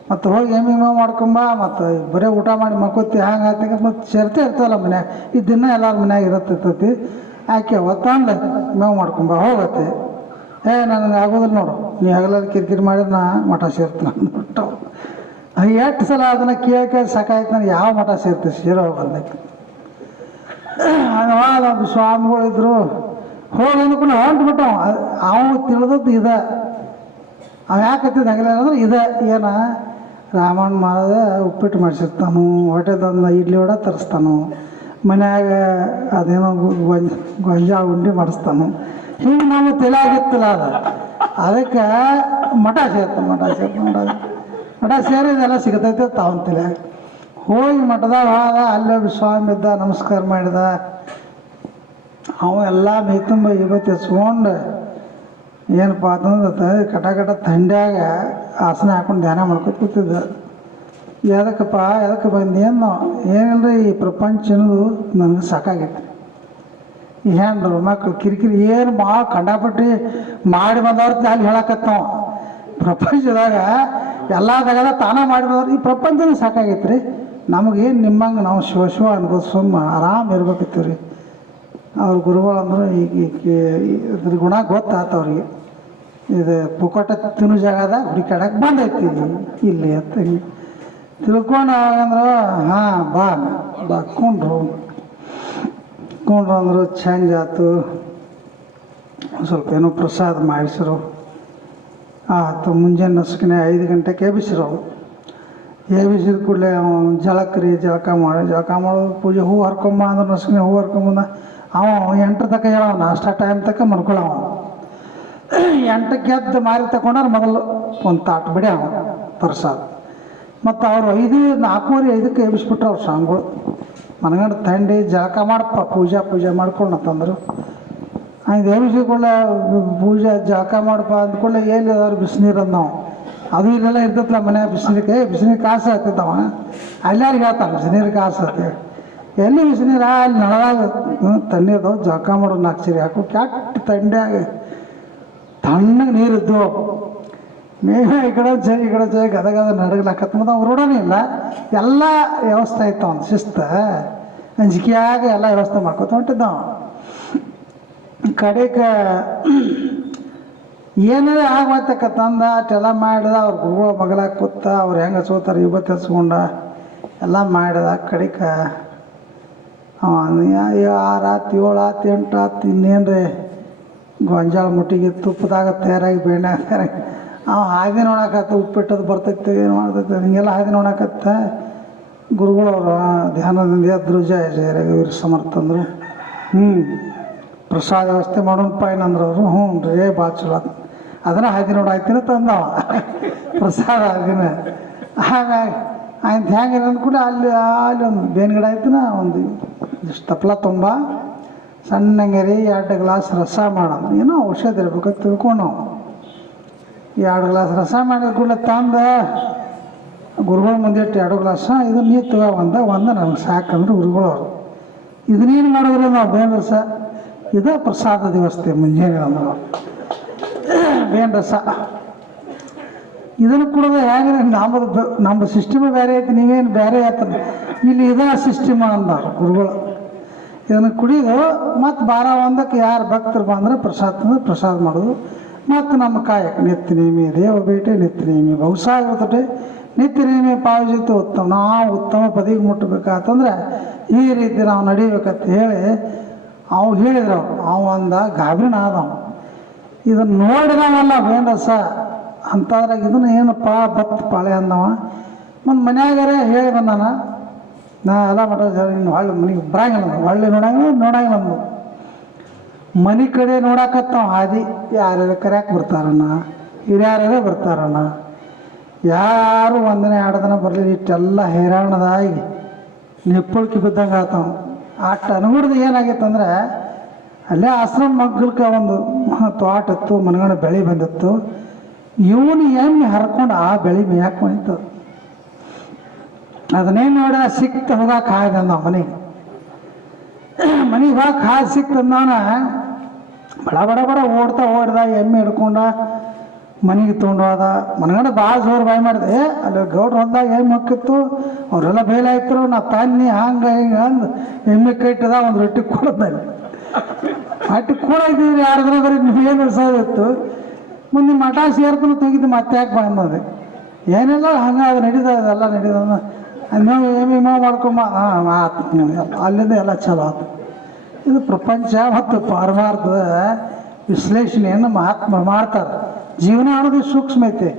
ಮತ್ತು ಹೋಗಿ ಎಮ್ಮೆ ಮೇವು ಮಾಡ್ಕೊಂಬ, ಮತ್ತು ಬರೀ ಊಟ ಮಾಡಿ ಮಕ್ಕೋತಿ ಹಂಗೆ ಆಯ್ತು. ಮತ್ತು ಸೇರ್ತೆ ಇರ್ತಲ್ಲ ಮನ್ಯಾಗ, ಈ ದಿನ ಎಲ್ಲರ ಮನ್ಯಾಗ ಇರತ್ತಿರ್ತೈತಿ. ಆಕೆ ಒತ್ತಂದ ಮೇವು ಮಾಡ್ಕೊಂಬ ಹೋಗತ್ತೆ. ನನಗೆ ಆಗೋದಿಲ್ಲ ನೋಡು, ನೀ ಹಗಲಲ್ಲಿ ಕಿರಿಕಿರಿ ಮಾಡಿದ್ರೆ ನಾ ಮಠ ಸೇರ್ತೀನಿ ಅಂದ್ಬಿಟ್ಟು. ಅದು ಎಷ್ಟು ಸಲ ಅದನ್ನು ಕೇಳಿ ಸಾಕಾಯ್ತು. ನನಗೆ ಯಾವ ಮಠ ಸೇರ್ತೀವಿ ಸೇರೋ ಬಂದಕ್ಕೆ. ಅದು ಸ್ವಾಮಿಗಳಿದ್ರು ಹೋಗಿ ಅಂದ್ಕೊಂಡು ಹೊಂಟ್ಬಿಟ್ಟು ಅವನು ತಿಳಿದದ್ದು ಇದೆ. ಅವ ಯಾಕತ್ತಿದ್ದು ಹಗಲ ಅಂದ್ರೆ ಇದೆ. ಏನ ರಾಮಣ್ಣ ಮಾರದ ಉಪ್ಪಿಟ್ಟು ಮಾಡಿಸಿರ್ತಾನು, ಹೊಟ್ಟೆದೊಂದು ಇಡ್ಲಿ ವಡೆ ತರಿಸ್ತಾನು, ಮನ್ಯಾಗ ಅದೇನೋ ಗೊಂಜಾಳ ಉಂಡೆ ಮಾಡಿಸ್ತಾನು. ಹಿಂಗೆ ನಮಗೆ ತಲೆಯಾಗಿತ್ತಲ್ಲ ಅದು. ಅದಕ್ಕೆ ಮಠ ಸೇರ್ತಾನೆ. ಮಠ ಸೇರಿದೆಲ್ಲ ಸಿಗತೈತೆ ತಾವನ್ ತಲೆಯಾಗ. ಹೋಗಿ ಮಠದಾಗ ಹೋದ, ಅಲ್ಲೊಬ್ಬ ಸ್ವಾಮಿ ಇದ್ದ, ನಮಸ್ಕಾರ ಮಾಡಿದ. ಅವ ಎಲ್ಲ ಮೈ ತುಂಬ ಇವತ್ತು ಹೆಚ್ಕೊಂಡು ಏನಪ್ಪ ಅಂತಂದ್ರೆ ಕಟ ಥಂಡ್ಯಾಗ ಆಸನ ಹಾಕೊಂಡು ಧ್ಯಾನ ಮಾಡ್ಕೊತ ಕೂತಿದ್ದ. ಎದಕ್ಕೆ ಬಂದೇನು ಏನಿಲ್ಲರಿ, ಈ ಪ್ರಪಂಚ ನನಗೆ ಸಾಕಾಗೈತಿ. ಈ ಹೆಣ್ರು ಮಕ್ಕಳು ಕಿರಿಕಿರಿ ಏನು ಕಂಡಾಪಟ್ಟಿ ಮಾಡಿ ಬಂದವ್ರ ಅಲ್ಲಿ ಹೇಳಕತ್ತಾವ. ಪ್ರಪಂಚದಾಗ ಎಲ್ಲ ಜಾಗದ ತಾನ ಮಾಡಿ ಬಂದವ್ರು ಈ ಪ್ರಪಂಚನೇ ಸಾಕಾಗೈತೆ ರೀ. ನಮಗೇನು ನಿಮ್ಮಂಗೆ ನಾವು ಶಿವ ಅನ್ಬೋದು ಸುಮ್ಮ ಆರಾಮ್ ಇರ್ಬೇಕಿತ್ತು ರೀ. ಅವ್ರ ಗುರುಗಳಂದ್ರೆ ಈಗ ಇದ್ರ ಗುಣ ಗೊತ್ತಾಯ್ತು ಅವ್ರಿಗೆ. ಇದು ಪುಕ್ಕಟ ತಿನ್ನು ಜಾಗದ ಹುಡುಕಾಡಕ್ಕೆ ಬಂದೈತಿ ಇಲ್ಲಿ ಅಂತ ತಿಳ್ಕೊಂಡು ಅವಾಗಂದ್ರೆ ಹಾಂ ಬಾ ಕೊಂಡ್ರು ಅಂದರು. ಚೇಂಜ್ ಆಯ್ತು. ಸ್ವಲ್ಪ ಏನೋ ಪ್ರಸಾದ ಮಾಡಿಸಿರು ಆಯ್ತು. ಮುಂಜಾನೆ ನಸುಕಿನ 5 ಗಂಟೆಗೆ ಎಬ್ಬಿಸಿರು. ಎಬ್ಬಿಸಿದ ಕೂಡಲೇ ಜಳಕ ಮಾಡೋದು ಪೂಜೆ ಹೂ ಹರ್ಕೊಂಬ ಅಂದ್ರೆ ನಸುಕಿನ ಹೂ ಹರ್ಕೊಂಬಂದ. ಅವ 8 ತನಕ ಹೇಳವ ನಾಷ್ಟ ಟೈಮ್ ತನಕ ಮನ್ಕೊಳ್ಳವ. 8ಕ್ಕೆ ಎದ್ದು ಮಾರಿ ತಗೊಂಡ್ರೆ ಮೊದಲು ಒಂದು ತಾಟು ಬಿಡಿ ಅವ ಪ್ರಸಾದ. ಮತ್ತು ಅವರು 4:45ಕ್ಕೆ ಎಬ್ಬಿಸ್ಬಿಟ್ರು ಅವ್ರು ಸ್ವಾಮಿಗಳು. ಮನಗಂಡು ತಂಡಿ ಜಳಕ ಮಾಡಪ್ಪ ಪೂಜೆ ಮಾಡ್ಕೊಂಡು ಅಂತಂದರು. ಆಯ್ತು ಎಬ್ಬಿಸಿಕೊಳ್ಳೆ ಪೂಜೆ ಜಳಕ ಮಾಡಪ್ಪ ಅಂದ್ಕೊಳ್ಳೆ ಎಲ್ಲಿ ಅದಾದ್ರು ಬಿಸಿನೀರು ಅಂದ ನಾವು. ಅದು ಇಲ್ಲೆಲ್ಲ ಇರ್ತೈತಲ್ಲ ಮನ್ಯಾಗ ಬಿಸಿನೀರು ಕಾಸು ಆಗ್ತೈತವ. ಅಲ್ಲಾರಿಗೆ ಹೇಳ್ತಾನೆ ಬಿಸಿನೀರು ಕಾಸು ಆಗ್ತೈತೆ. ಎಲ್ಲಿ ಬಿಸಿನೀರು ಅಲ್ಲಿ ನಳದಾಗ ತಣ್ಣೀರ್ದವು ಜಳಕ ಮಾಡೋ 4 ಸೀರೆ ಹಾಕು ಕೆಟ್ಟ ತಂಡ್ಯಾಗ ತಣ್ಣಗೆ ನೀರಿದ್ದು ಮೇಘ ಈ ಕಡೆ ಜೈ ಗದ ನಡಗ್ಲಾಕತ್ತ. ಮತ್ತು ಅವ್ರು ರೋಡನೇ ಇಲ್ಲ, ಎಲ್ಲ ವ್ಯವಸ್ಥೆ ಆಯ್ತು. ಅವ್ನು ಶಿಸ್ತು ಅಂಜಿಕೆಯಾಗ ಎಲ್ಲ ವ್ಯವಸ್ಥೆ ಮಾಡ್ಕೊತ ಹೊಂಟಿದ್ದಾವ. ಕಡೆಗೆ ಏನಾರೇ ಆಗೋಯ್ತಕ್ಕಂದ ಅಷ್ಟೆಲ್ಲ ಮಾಡಿದ. ಅವ್ರ ಗುರುಗಳ ಮಗಲಾಗ ಕೂತ ಅವ್ರು ಹೆಂಗೆ ಹಚ್ಕೋತಾರೆ ಇವತ್ತು ಹಚ್ಕೊಂಡ ಎಲ್ಲ ಮಾಡಿದ. ಕಡೆಗೆ 6 ಆತು 7 ಆತು 8 ಆತು. ಇನ್ನೇನ್ರಿ ಗೊಂಜಾಳ ಮುಟ್ಟಿಗೆ ತುಪ್ಪದಾಗ ತಯಾರಾಗಿ ಬೆಣ್ಣೆ ಹಾದಿ ನೋಡಕತ್ತ. ಉಪ್ಪಿಟ್ಟದು ಬರ್ತೈತೆ ಏನು ಮಾಡ್ತೈತೆ ಹಿಂಗೆಲ್ಲ ಹಾದಿ ನೋಡಕತ್ತ. ಗುರುಗಳವರು ಧ್ಯಾನದಿಂದ ಎದ್ರು ಜಯ ರಘುವೀರ ಸಮರ್ಥಂದ್ರು. ಪ್ರಸಾದ ವ್ಯವಸ್ಥೆ ಮಾಡೋಣಪ್ಪ ಏನಂದ್ರೆ ಅವರು. ರೀ ಭಾಳ ಚಲೋ ಅದನ್ನು ಹಾದಿ ನೋಡಾಯ್ತಿನ ತಂದವ ಪ್ರಸಾದ ಅದನ್ನ. ಆಮ್ಯಾಗ ಆಯ್ತು ಹೆಂಗೆ ಅಂದ್ಕೂಡ ಅಲ್ಲಿ ಒಂದು ಬೇವಿನ ಗಿಡ ಆಯ್ತಿನ ಒಂದು ಇಷ್ಟು ತಪ್ಪಲ ತುಂಬ ಸಣ್ಣಂಗೆರಿ 2 ಗ್ಲಾಸ್ ರಸ ಮಾಡೋದು. ಏನೋ ಔಷಧ ಇರ್ಬೇಕಂತ ತಿಳ್ಕೊಂಡು ನಾವು 2 ಗ್ಲಾಸ್ ರಸ ಮಾಡಿದ ಕೂಡ ತಂದ ಗುರುಗಳ ಮುಂದೆ ಇಟ್ಟು 2 ಗ್ಲಾಸ್ ಇದು ನೀರು ತಗೊಂಡು ನನಗೆ ಸಾಕಂದ್ರೆ ಗುರುಗಳವರು. ಇದನ್ನೇನು ಮಾಡಿದ್ರು ನಾವು ಬೇವಿನ ರಸ ಇದು ಪ್ರಸಾದ ವ್ಯವಸ್ಥೆ ಮುಂಜಾನೆ ಅಂದ್ರೆ ಬೇವಿನ ರಸ ಇದನ್ನು ಕುಡಿದ್ರೆ ಹೇಗೆ ನಮ್ಮ ಸಿಸ್ಟಮೇ ಬೇರೆ ಐತಿ, ನೀವೇನು ಬೇರೆ ಆಯ್ತಲ್ಲ ಇಲ್ಲಿ ಇದೇ ಸಿಸ್ಟಮ್ ಅಂದವ್ರು ಗುರುಗಳು. ಇದನ್ನು ಕುಡಿದು ಮತ್ತು 12-1ಕ್ಕೆ ಯಾರು ಭಕ್ತರು ಬಂದರೆ ಪ್ರಸಾದ ಮಾಡೋದು. ಮತ್ತು ನಮ್ಮ ಕಾಯಕ ನಿತ್ಯ ನೇಮಿ ದೇವ ಭೇಟಿ ನಿತ್ಯ ನೇಮಿ ಬಹುಸಾಗಿರ್ತದೆ. ನಿತ್ಯ ನೇಮಿ ಪಾವಜಿತ ಉತ್ತಮ. ನಾವು ಉತ್ತಮ ಪದಿಗೆ ಮುಟ್ಟಬೇಕಾತಂದ್ರೆ ಈ ರೀತಿ ನಾವು ನಡಿಬೇಕಂತ ಹೇಳಿ ಅವು ಹೇಳಿದ್ರು. ಅವಂದ ಗಾಬರಿನ ಆದವ. ಇದನ್ನು ನೋಡಿದವಲ್ಲ ಬೇಂದ್ರಸ ಅಂತದ್ರಾಗ ಇದನ್ನು ಏನಪ್ಪ ಭಕ್ತ ಪಾಳೆ ಅಂದವ. ಮತ್ತು ಮನ್ಯಾಗಾರೆ ಹೇಳಿ ಬಂದಾನ. ನಾ ಎಲ್ಲ ಮಠ ಇನ್ನು ಹೊಳ್ಳಿ ಮನೆಗೆ ಬರಂಗಿಲ್ಲ ಹೊಳ್ಳಿ ನೋಡಂಗಿಲ್ಲ ಅಂದು ಮನೆ ಕಡೆ ನೋಡಕತ್ತಾವ. ಹಾದಿ ಯಾರ್ಯಾರು ಕರ್ಯಾಕೆ ಬರ್ತಾರಣ್ಣ, ಹಿರಿಯಾರೇ ಬರ್ತಾರಣ್ಣ. ಯಾರು 1 ದಿನ 2 ದಿನ ಬರಲಿ ಇಷ್ಟೆಲ್ಲ ಹೈರಾಣದಾಗಿ ನಿಪ್ಪಳಿಕೆ ಬಿದ್ದಂಗೆ ಆತಾವ. ಅಷ್ಟು ಅನುಗುಡ್ದು ಏನಾಗಿತ್ತು ಅಂದರೆ ಅಲ್ಲೇ ಆಶ್ರಮ ಮಗ್ಗಲ್ಕ ಒಂದು ತೋಟ ಇತ್ತು, ಮನಗಂಡ ಬೆಳೆ ಬಂದಿತ್ತು. ಇವನು ಎಮ್ಮೆ ಹರ್ಕೊಂಡು ಆ ಬೆಳೆ ಮೇಯಕ್ಕೆ ಬಂದಿತ್ತು. ಅದನ್ನೇನು ನೋಡ ಸಿಕ್ತು ಹೋಗಕ್ಕೆ ಹಾಯ್ದ ಅಂದ ಮನೆಗೆ ಹೋಗಕ್ಕೆ ಹಾಯ್ ಸಿಕ್ತಂದವನ ಬಡ ಓಡ್ದ ಎಮ್ಮೆ ಹಿಡ್ಕೊಂಡ ಮನೆಗೆ ತೊಗೊಂಡು ಹೋದ. ಮನಗಂಡ ಭಾಳ ಜೋರು ಬಾಯಿ ಮಾಡಿದೆ. ಅಲ್ಲಿ ಗೌಡ್ರು ಹೊಲ್ದಾಗ ಎಮ್ಮೆ ಹೊಕ್ಕಿತ್ತು. ಅವರೆಲ್ಲ ಬೇಲಾಯ್ತರು. ನಾ ತಾನಿ ಹಂಗೆ ಹಿಂಗೆ ಅಂದು ಎಮ್ಮೆ ಕಟ್ಟಿದ ಒಂದು ರೊಟ್ಟಿ ಕೊಡೋದಲ್ಲಿ ರೊಟ್ಟಿ ಕೊಡೋದಿದ್ರಿ 2 ದಿನ ಬರೀ ನೀವೇನು ಇರ್ಸೋದಿತ್ತು. ಮುಂದೆ ಮಠ ಸೇರ್ತನು ತೆಗಿದು ಮತ್ತೆ ಯಾಕೆ ಬಂದದೆ ಏನಿಲ್ಲ ಹಂಗೆ ಅದು ಅದೆಲ್ಲ ನಡೀದ. ನೀವು ಎಮ್ಮೆ ಮಾಡ್ಕೊಂಬ ಆತು ಅಲ್ಲಿಂದ ಎಲ್ಲ ಚಲೋ ಆಯ್ತು. ಇದು ಪ್ರಪಂಚ ಮತ್ತು ಪಾರಮಾರ್ಥದ ವಿಶ್ಲೇಷಣೆಯನ್ನು ಮಹಾತ್ಮ ಮಾಡ್ತಾರೆ. ಜೀವನ ಅನ್ನೋದು ಸೂಕ್ಷ್ಮ ಐತೆ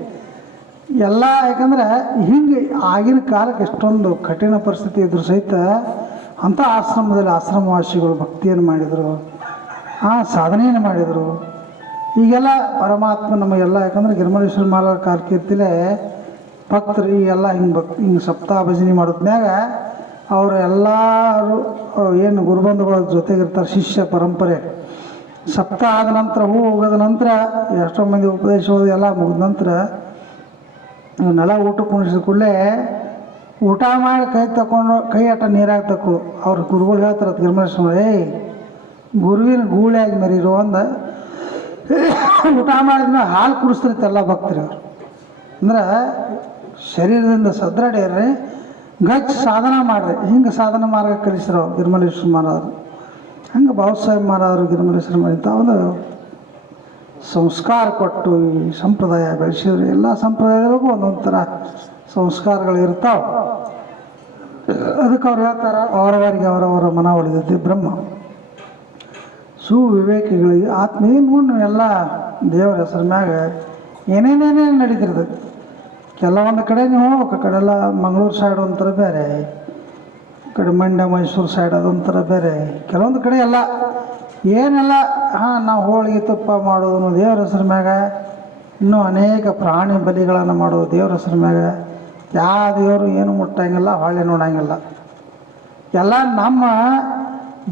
ಎಲ್ಲ. ಯಾಕಂದ್ರೆ ಹಿಂಗೆ ಆಗಿನ ಕಾಲಕ್ಕೆ ಎಷ್ಟೊಂದು ಕಠಿಣ ಪರಿಸ್ಥಿತಿ ಇದ್ರು ಸಹಿತ ಅಂಥ ಆಶ್ರಮದಲ್ಲಿ ಆಶ್ರಮವಾಸಿಗಳು ಭಕ್ತಿಯನ್ನು ಮಾಡಿದರು, ಸಾಧನೆಯನ್ನು ಮಾಡಿದರು. ಈಗೆಲ್ಲ ಪರಮಾತ್ಮ ನಮಗೆಲ್ಲ ಯಾಕಂದ್ರೆ ಗಿರಿಮಲೇಶ್ವರ ಮಾಲಾರ ಕಾಲಕೀರ್ತಿಲೇ ಭಕ್ತರು ಈಗೆಲ್ಲ ಹಿಂಗೆ ಸಪ್ತಾಹ ಭಜನೆ ಮಾಡೋದ್ಮ್ಯಾಗ ಅವರು ಎಲ್ಲರೂ ಏನು ಗುರುಬಂಧುಗಳ ಜೊತೆಗಿರ್ತಾರೆ. ಶಿಷ್ಯ ಪರಂಪರೆ ಸಪ್ತಾಹ ಆದ ನಂತರ ಹೋಗೋದ ನಂತರ ಎಷ್ಟೋ ಮಂದಿ ಉಪದೇಶ ಎಲ್ಲ ಮುಗಿದ ನಂತರ ಇವನ್ನೆಲ್ಲ ಊಟಕ್ಕೆ ಕುಣಿಸಿದ ಕೂಡಲೇ ಊಟ ಮಾಡಿ ಕೈ ತಗೊಂಡು ಕೈ ಆಟ ನೀರಾಗಿ ತಕ್ಕಳು. ಅವ್ರ ಗುರುಗಳು ಹೇಳ್ತಾರೆ ಗಿರಿಮಲೇಶ್ವರ ಗುರುವಿನ ಗೂಳಿಯಾಗಿ ಮರೀರು ಅಂದ. ಊಟ ಮಾಡಿದ್ಮೇಲೆ ಹಾಲು ಕುಡಿಸ್ತಿರ್ತೆ ಎಲ್ಲ ಭಕ್ತರು ಅವರು. ಅಂದ್ರೆ ಶರೀರದಿಂದ ಸದೃಢ ಗಚ್ ಸಾಧನ ಮಾಡ್ರಿ. ಹಿಂಗೆ ಸಾಧನ ಮಾರ್ಗ ಕಲಿಸ್ರು ಗಿರಿಮಲೇಶ್ವರ ಮಹಾರಾಜರು. ಹಂಗೆ ಬಾಬಾಸಾಹೇಬ್ ಮಹಾರಾಜರು ಗಿರಿಮಲೇಶ್ವರ ಇಂಥ ಒಂದು ಸಂಸ್ಕಾರ ಕೊಟ್ಟು ಈ ಸಂಪ್ರದಾಯ ಬೆಳೆಸಿದ್ರು. ಎಲ್ಲ ಸಂಪ್ರದಾಯದೊಳಗೂ ಒಂದೊಂದು ಥರ ಸಂಸ್ಕಾರಗಳು ಇರ್ತಾವೆ. ಅದಕ್ಕೆ ಅವ್ರು ಹೇಳ್ತಾರೆ, ಅವರವರಿಗೆ ಅವರವರ ಮನ ಒಲಿದದ್ದು ಬ್ರಹ್ಮ. ಸುವಿವೇಕಿಗಳಿಗೆ ಆತ್ಮ ಏನು ಎಲ್ಲ ದೇವರ ಹೆಸರು ಮ್ಯಾಗ ಏನೇನೇನೇನು ನಡೀತಿರ್ತದೆ. ಕೆಲವೊಂದು ಕಡೆ ನೀವು ಹೋಗ್ಬೇಕು, ಆ ಕಡೆ ಎಲ್ಲ ಮಂಗಳೂರು ಸೈಡ್ ಒಂಥರ ಬೇರೆ, ಈ ಕಡೆ ಮಂಡ್ಯ ಮೈಸೂರು ಸೈಡ್ ಅದೊಂಥರ ಬೇರೆ. ಕೆಲವೊಂದು ಕಡೆ ಎಲ್ಲ ಏನೆಲ್ಲ ನಾವು ಹೋಳಿಗೆ ತುಪ್ಪ ಮಾಡೋದು ದೇವ್ರ ಹೆಸರು ಮ್ಯಾಗ, ಇನ್ನೂ ಅನೇಕ ಪ್ರಾಣಿ ಬಲಿಗಳನ್ನು ಮಾಡೋದು ದೇವ್ರ ಹೆಸರು ಮ್ಯಾಗ. ಯಾವ ದೇವರು ಏನು ಮುಟ್ಟಂಗಿಲ್ಲ, ಹೊಳ್ಳಿ ನೋಡಂಗಿಲ್ಲ. ಎಲ್ಲ ನಮ್ಮ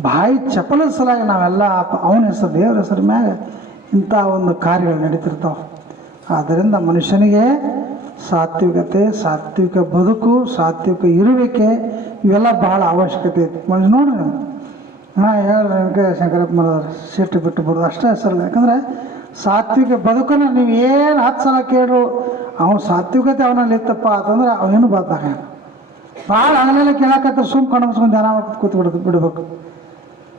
ಬಾಯಿ ಚಪಲ ಸಲಾಗಿ ನಾವೆಲ್ಲ ಅವನ ಹೆಸರು ದೇವ್ರ ಹೆಸರು ಮ್ಯಾಗ ಇಂಥ ಒಂದು ಕಾರ್ಯಗಳು ನಡೀತಿರ್ತಾವೆ. ಆದ್ದರಿಂದ ಮನುಷ್ಯನಿಗೆ ಸಾತ್ವಿಕತೆ, ಸಾತ್ವಿಕ ಬದುಕು, ಸಾತ್ವಿಕ ಇರುವಿಕೆ ಇವೆಲ್ಲ ಭಾಳ ಅವಶ್ಯಕತೆ ಐತಿ. ಮನುಷ್ಯ ನೋಡ್ರಿ ನೀವು, ಹೇಳ್ರಿ ಶಂಕರಪ್ಪ ಮಹಾರಾಜರು ಸಿಟ್ಟು ಬಿಟ್ಟು ಬಿಡೋದು ಅಷ್ಟೇ ಹೆಸರಲ್ಲ. ಯಾಕಂದರೆ ಸಾತ್ವಿಕ ಬದುಕನ್ನು ನೀವು ಏನು 10 ಸಲ ಕೇಳು, ಅವನು ಸಾತ್ವಿಕತೆ ಅವನಲ್ಲಿ ಇತ್ತಪ್ಪ ಅಂತಂದ್ರೆ ಅವನೇನು ಬದ್ದಾಗ ಭಾಳ ಹಗಲೆಲ್ಲ ಕೇಳಕತ್ರ ಸುಮ್ಮ ಕಣ್ಣು ಮುಚ್ಕೊಂಡು ಧ್ಯಾನ ಕೂತು ಬಿಡಬೇಕು.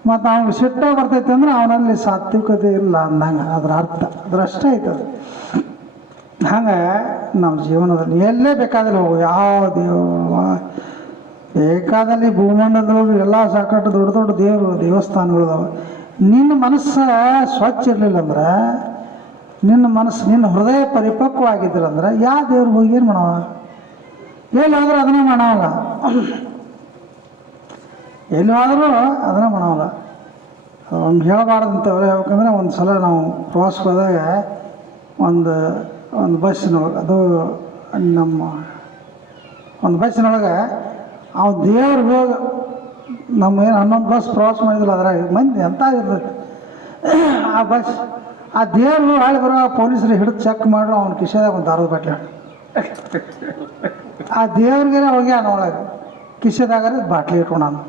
ಮತ್ತು ಅವ್ನಿಗೆ ಸಿಟ್ಟ ಬರ್ತೈತೆ ಅಂದ್ರೆ ಅವನಲ್ಲಿ ಸಾತ್ವಿಕತೆ ಇಲ್ಲ ಅಂದಂಗೆ ಅದ್ರ ಅರ್ಥ. ಅಷ್ಟೇ ಐತದು. ಹಂಗೆ ನಮ್ಮ ಜೀವನದಲ್ಲಿ ಎಲ್ಲೇ ಬೇಕಾದಲ್ಲಿ ಹೋಗು, ಯಾವ ಬೇಕಾದಲ್ಲಿ ಭೂಮಂಡಲದೊಳಗೆ ಎಲ್ಲ ಸಾಕಷ್ಟು ದೊಡ್ಡ ದೊಡ್ಡ ದೇವಸ್ಥಾನಗಳಿದಾವೆ. ನಿನ್ನ ಮನಸ್ಸು ಸ್ವಚ್ಛ ಇರಲಿಲ್ಲ ಅಂದ್ರೆ, ನಿನ್ನ ಮನಸ್ಸು ನಿನ್ನ ಹೃದಯ ಪರಿಪಕ್ವವಾಗಿದ್ದಿರಂದ್ರೆ ಯಾವ ದೇವ್ರು ಹೋಗಿ ಏನು ಮಾಡವ? ಎಲ್ಲಿ ಹೋದ್ರೂ ಅದನ್ನೇ ಮಾಡವಲ್ಲ, ಎಲ್ಲಿ ಹೋದರೂ ಅದನ್ನೇ ಮಾಡವಲ್ಲ. ಒಂದು ಹೇಳಬಾರ್ದಂತವ್ರು. ಯಾಕಂದರೆ ಒಂದು ಸಲ ನಾವು ಪ್ರವಾಸಕ್ಕೆ ಹೋದಾಗ ಒಂದು ಬಸ್ಸಿನೊಳಗೆ, ಅದು ನಮ್ಮ ಒಂದು ಬಸ್ಸಿನೊಳಗೆ ಅವ್ನು ದೇವ್ರಿಗೆ ಹೋಗಿ ನಮ್ಮ ಏನು 11 ಬಸ್ ಪ್ರವಾಸ ಮಾಡಿದಿಲ್ಲ, ಅದ್ರಾಗ ಮಂದಿ ಅಂತ ಇರ್ತೈತಿ ಆ ದೇವ್ರು ಹಾಳಿ ಬರೋ ಪೊಲೀಸರು ಹಿಡಿದು ಚೆಕ್ ಮಾಡ್ರು ಅವ್ನ ಕಿಶೆದಾಗ ಒಂದು ದಾರದ ಬಾಟ್ಲಿ ಆ ದೇವ್ರಿಗೆ ಹೋಗ್ಯಾನ ಒಳಗೆ ಕಿಶೆದಾಗಾರೆ ಬಾಟ್ಲಿ ಇಟ್ಕೊಂಡು ನಾನು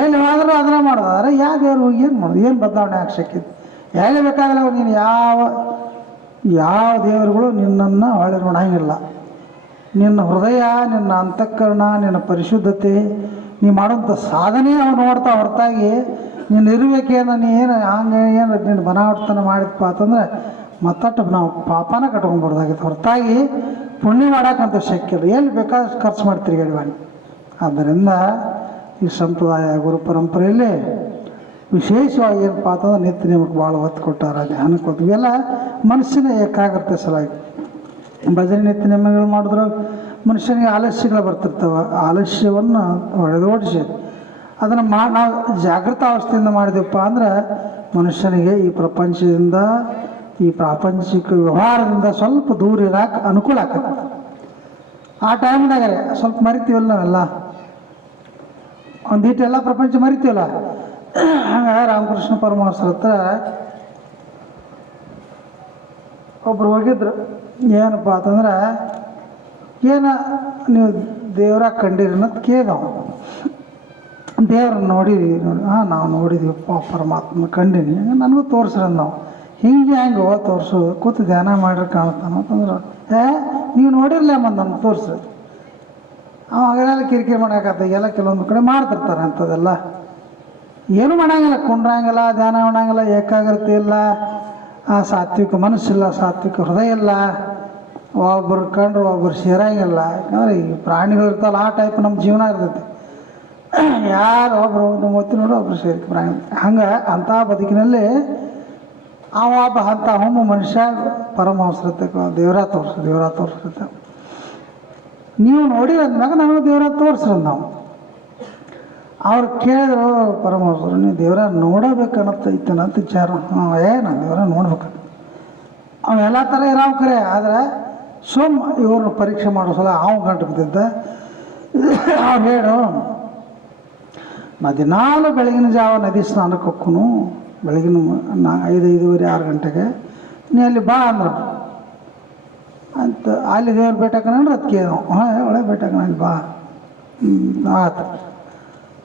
ಎಲ್ಲಿ ಹೋದ್ರೂ ಅದನ್ನ ಮಾಡೋದು. ಆದರೆ ಯಾವ ದೇವ್ರು ಹೋಗಿ ಏನು ಮಾಡೋದು? ಏನು ಬದಲಾವಣೆ ಆಗ್ಸಕ್ಕಿದ್ದು? ಎಲ್ಲಿ ಬೇಕಾಗಲ್ಲ ನೀನು ಯಾವ ದೇವರುಗಳು ನಿನ್ನನ್ನು ಹೊಳೆ ನೋಡಂಗಿಲ್ಲ. ನಿನ್ನ ಹೃದಯ, ನಿನ್ನ ಅಂತಃಕರಣ, ನಿನ್ನ ಪರಿಶುದ್ಧತೆ, ನೀ ಮಾಡೋಂಥ ಸಾಧನೆ ಅವು ನೋಡ್ತಾ ಹೊರತಾಗಿ ನಿನ್ನ ಇರುವಿಕೆಯನ್ನು ನೀ ಏನು ನಿನ್ನ ಬನಾವರ್ತನ ಮಾಡಿದಪ್ಪ ಅಂತಂದ್ರೆ ಮತ್ತಟ್ಟು ನಾವು ಪಾಪನ ಕಟ್ಕೊಂಡ್ಬಾರ್ದಾಗಿತ್ತು ಹೊರತಾಗಿ ಪುಣ್ಯ ಮಾಡೋಕ್ಕಂತ ಶಕ್ಯ ಇಲ್ಲ. ಎಲ್ಲಿ ಬೇಕಾದಷ್ಟು ಖರ್ಚು ಮಾಡ್ತೀರಿ ಗಡಿವಾಣಿ. ಆದ್ದರಿಂದ ಈ ಸಂಪ್ರದಾಯ ಗುರು ಪರಂಪರೆಯಲ್ಲಿ ವಿಶೇಷವಾಗಿ ಏನಪ್ಪ ಅಂತಂದ್ರೆ ನಿತ್ಯ ನಿಯಮಕ್ಕೆ ಭಾಳ ಒತ್ತು ಕೊಟ್ಟಾರ, ಧ್ಯಾನಕ್ಕೆ ಕೊಟ್ಟು ಇವೆಲ್ಲ ಮನಸ್ಸಿನ ಏಕಾಗ್ರತೆ ಸಲುವಾಗಿ. ಭಜನೆ ನಿತ್ಯ ನಿಯಮಗಳು ಮಾಡಿದ್ರು ಮನುಷ್ಯನಿಗೆ ಆಲಸ್ಯಗಳು ಬರ್ತಿರ್ತವೆ. ಆಲಸ್ಯವನ್ನು ಹೊಡೆದೋಡಿಸಿ ಅದನ್ನು ನಾವು ಜಾಗೃತ ಅವಸ್ಥೆಯಿಂದ ಮಾಡಿದೆವಪ್ಪ ಅಂದ್ರೆ ಮನುಷ್ಯನಿಗೆ ಈ ಪ್ರಪಂಚದಿಂದ, ಈ ಪ್ರಾಪಂಚಿಕ ವ್ಯವಹಾರದಿಂದ ಸ್ವಲ್ಪ ದೂರ ಇರೋಕೆ ಅನುಕೂಲ ಆಗ್ತದೆ. ಆ ಟೈಮ್ದಾಗರೆ ಸ್ವಲ್ಪ ಮರಿತೀವಲ್ಲ ನಾವೆಲ್ಲ, ಒಂದೀಟೆಲ್ಲ ಪ್ರಪಂಚ ಮರಿತೀವಲ್ಲ. ಹಂಗೆ ರಾಮಕೃಷ್ಣ ಪರಮಹಂಸರ ಹತ್ರ ಒಬ್ರು ಹೋಗಿದ್ರು. ಏನಪ್ಪ ಅಂತಂದ್ರೆ, ಏನು ನೀವು ದೇವ್ರಾಗ ಕಂಡಿರಿ ಅನ್ನೋದು ಕೇಳ್ದವ. ದೇವ್ರನ್ನ ನೋಡಿದ್ದೀವಿ ನೋಡಿ. ನಾವು ನೋಡಿದ್ದೀವಪ್ಪ ಪರಮಾತ್ಮ ಕಂಡೀನಿ, ನನಗೂ ತೋರಿಸ್ರಿ ನಾವು. ಹಿಂಗೆ ತೋರಿಸು, ಕೂತು ಧ್ಯಾನ ಮಾಡ್ರಿ ಕಾಣುತ್ತಾನ ಅಂತಂದ್ರೆ, ನೀವು ನೋಡಿರಲ್ಲ ನಮ್ಗೆ ತೋರಿಸ್ರಿ. ಅವಾಗೆಲ್ಲ ಕಿರಿಕಿರಿ ಮಾಡೋಕತ್ತ. ಎಲ್ಲ ಕೆಲವೊಂದು ಕಡೆ ಮಾಡ್ತಿರ್ತಾರೆ ಅಂಥದ್ದೆಲ್ಲ. ಏನು ಮಾಡಂಗಿಲ್ಲ, ಕುಂಡ್ರಂಗಿಲ್ಲ, ಧ್ಯಾನ ಮಾಡಂಗಿಲ್ಲ, ಏಕಾಗ್ರತೆ ಇಲ್ಲ, ಸಾತ್ವಿಕ ಮನಸ್ಸಿಲ್ಲ, ಸಾತ್ವಿಕ ಹೃದಯ ಇಲ್ಲ, ಒಬ್ಬರು ಕಂಡ್ರು ಒಬ್ಬರು ಸೇರಂಗಿಲ್ಲ. ಯಾಕಂದ್ರೆ ಈ ಪ್ರಾಣಿಗಳು ಇರ್ತಾವಲ್ಲ ಆ ಟೈಪ್ ನಮ್ಮ ಜೀವನ ಇರ್ತೈತಿ. ಯಾರು ಒಬ್ಬರು ನಮ್ಮ ಒತ್ತಿ ನೋಡು ಒಬ್ರು ಸೇರಿ ಪ್ರಾಣಿ ಹಂಗೆ ಅಂಥ ಬದುಕಿನಲ್ಲಿ ಒಬ್ಬ ಅಂಥ ಹೊಮ್ಮ ಮನುಷ್ಯ ಪರಮಹಂಸರತೆ ದೇವರ ತೋರಿಸ್ರತೆ ನೀವು ನೋಡಿ ಅಂದಾಗ ನಮಗೆ ದೇವರ ತೋರಿಸ್ರಿ ನಾವು. ಅವ್ರು ಕೇಳಿದ್ರು ಪರಮಹಂಸರು, ನೀವು ದೇವರ ನೋಡಬೇಕನ್ನತ್ತೈತನ ಅಂತ ವಿಚಾರ. ನಾನು ದೇವರ ನೋಡ್ಬೇಕು. ಅವೆಲ್ಲ ಥರ ಇರಾವ್ ಕರೆ. ಆದರೆ ಇವ್ರನ್ನ ಪರೀಕ್ಷೆ ಮಾಡೋ ಸಲ ಗಂಟು ಬಿದ್ದಿದ್ದ. ಅವ್ರು ಹೇಳು, ನಾ ದಿನಾಲು ಬೆಳಗಿನ ಜಾವ ನದಿ ಸ್ನಾನಕ್ಕೆ ಹೋಗ್ಕೊನು, ಬೆಳಗಿನ 5:30 6 ಗಂಟೆಗೆ. ನೀ ಅಲ್ಲಿ ಬಾ ಅಂದ್ರು ಅಂತ. ಅಲ್ಲಿ ದೇವ್ರ ಭೇಟಕನಂದ್ರೆ ಅದಕ್ಕೆ ಒಳ್ಳೆ ಭೇಟಕನ ಅಲ್ಲಿ ಬಾ. ಆಯ್ತು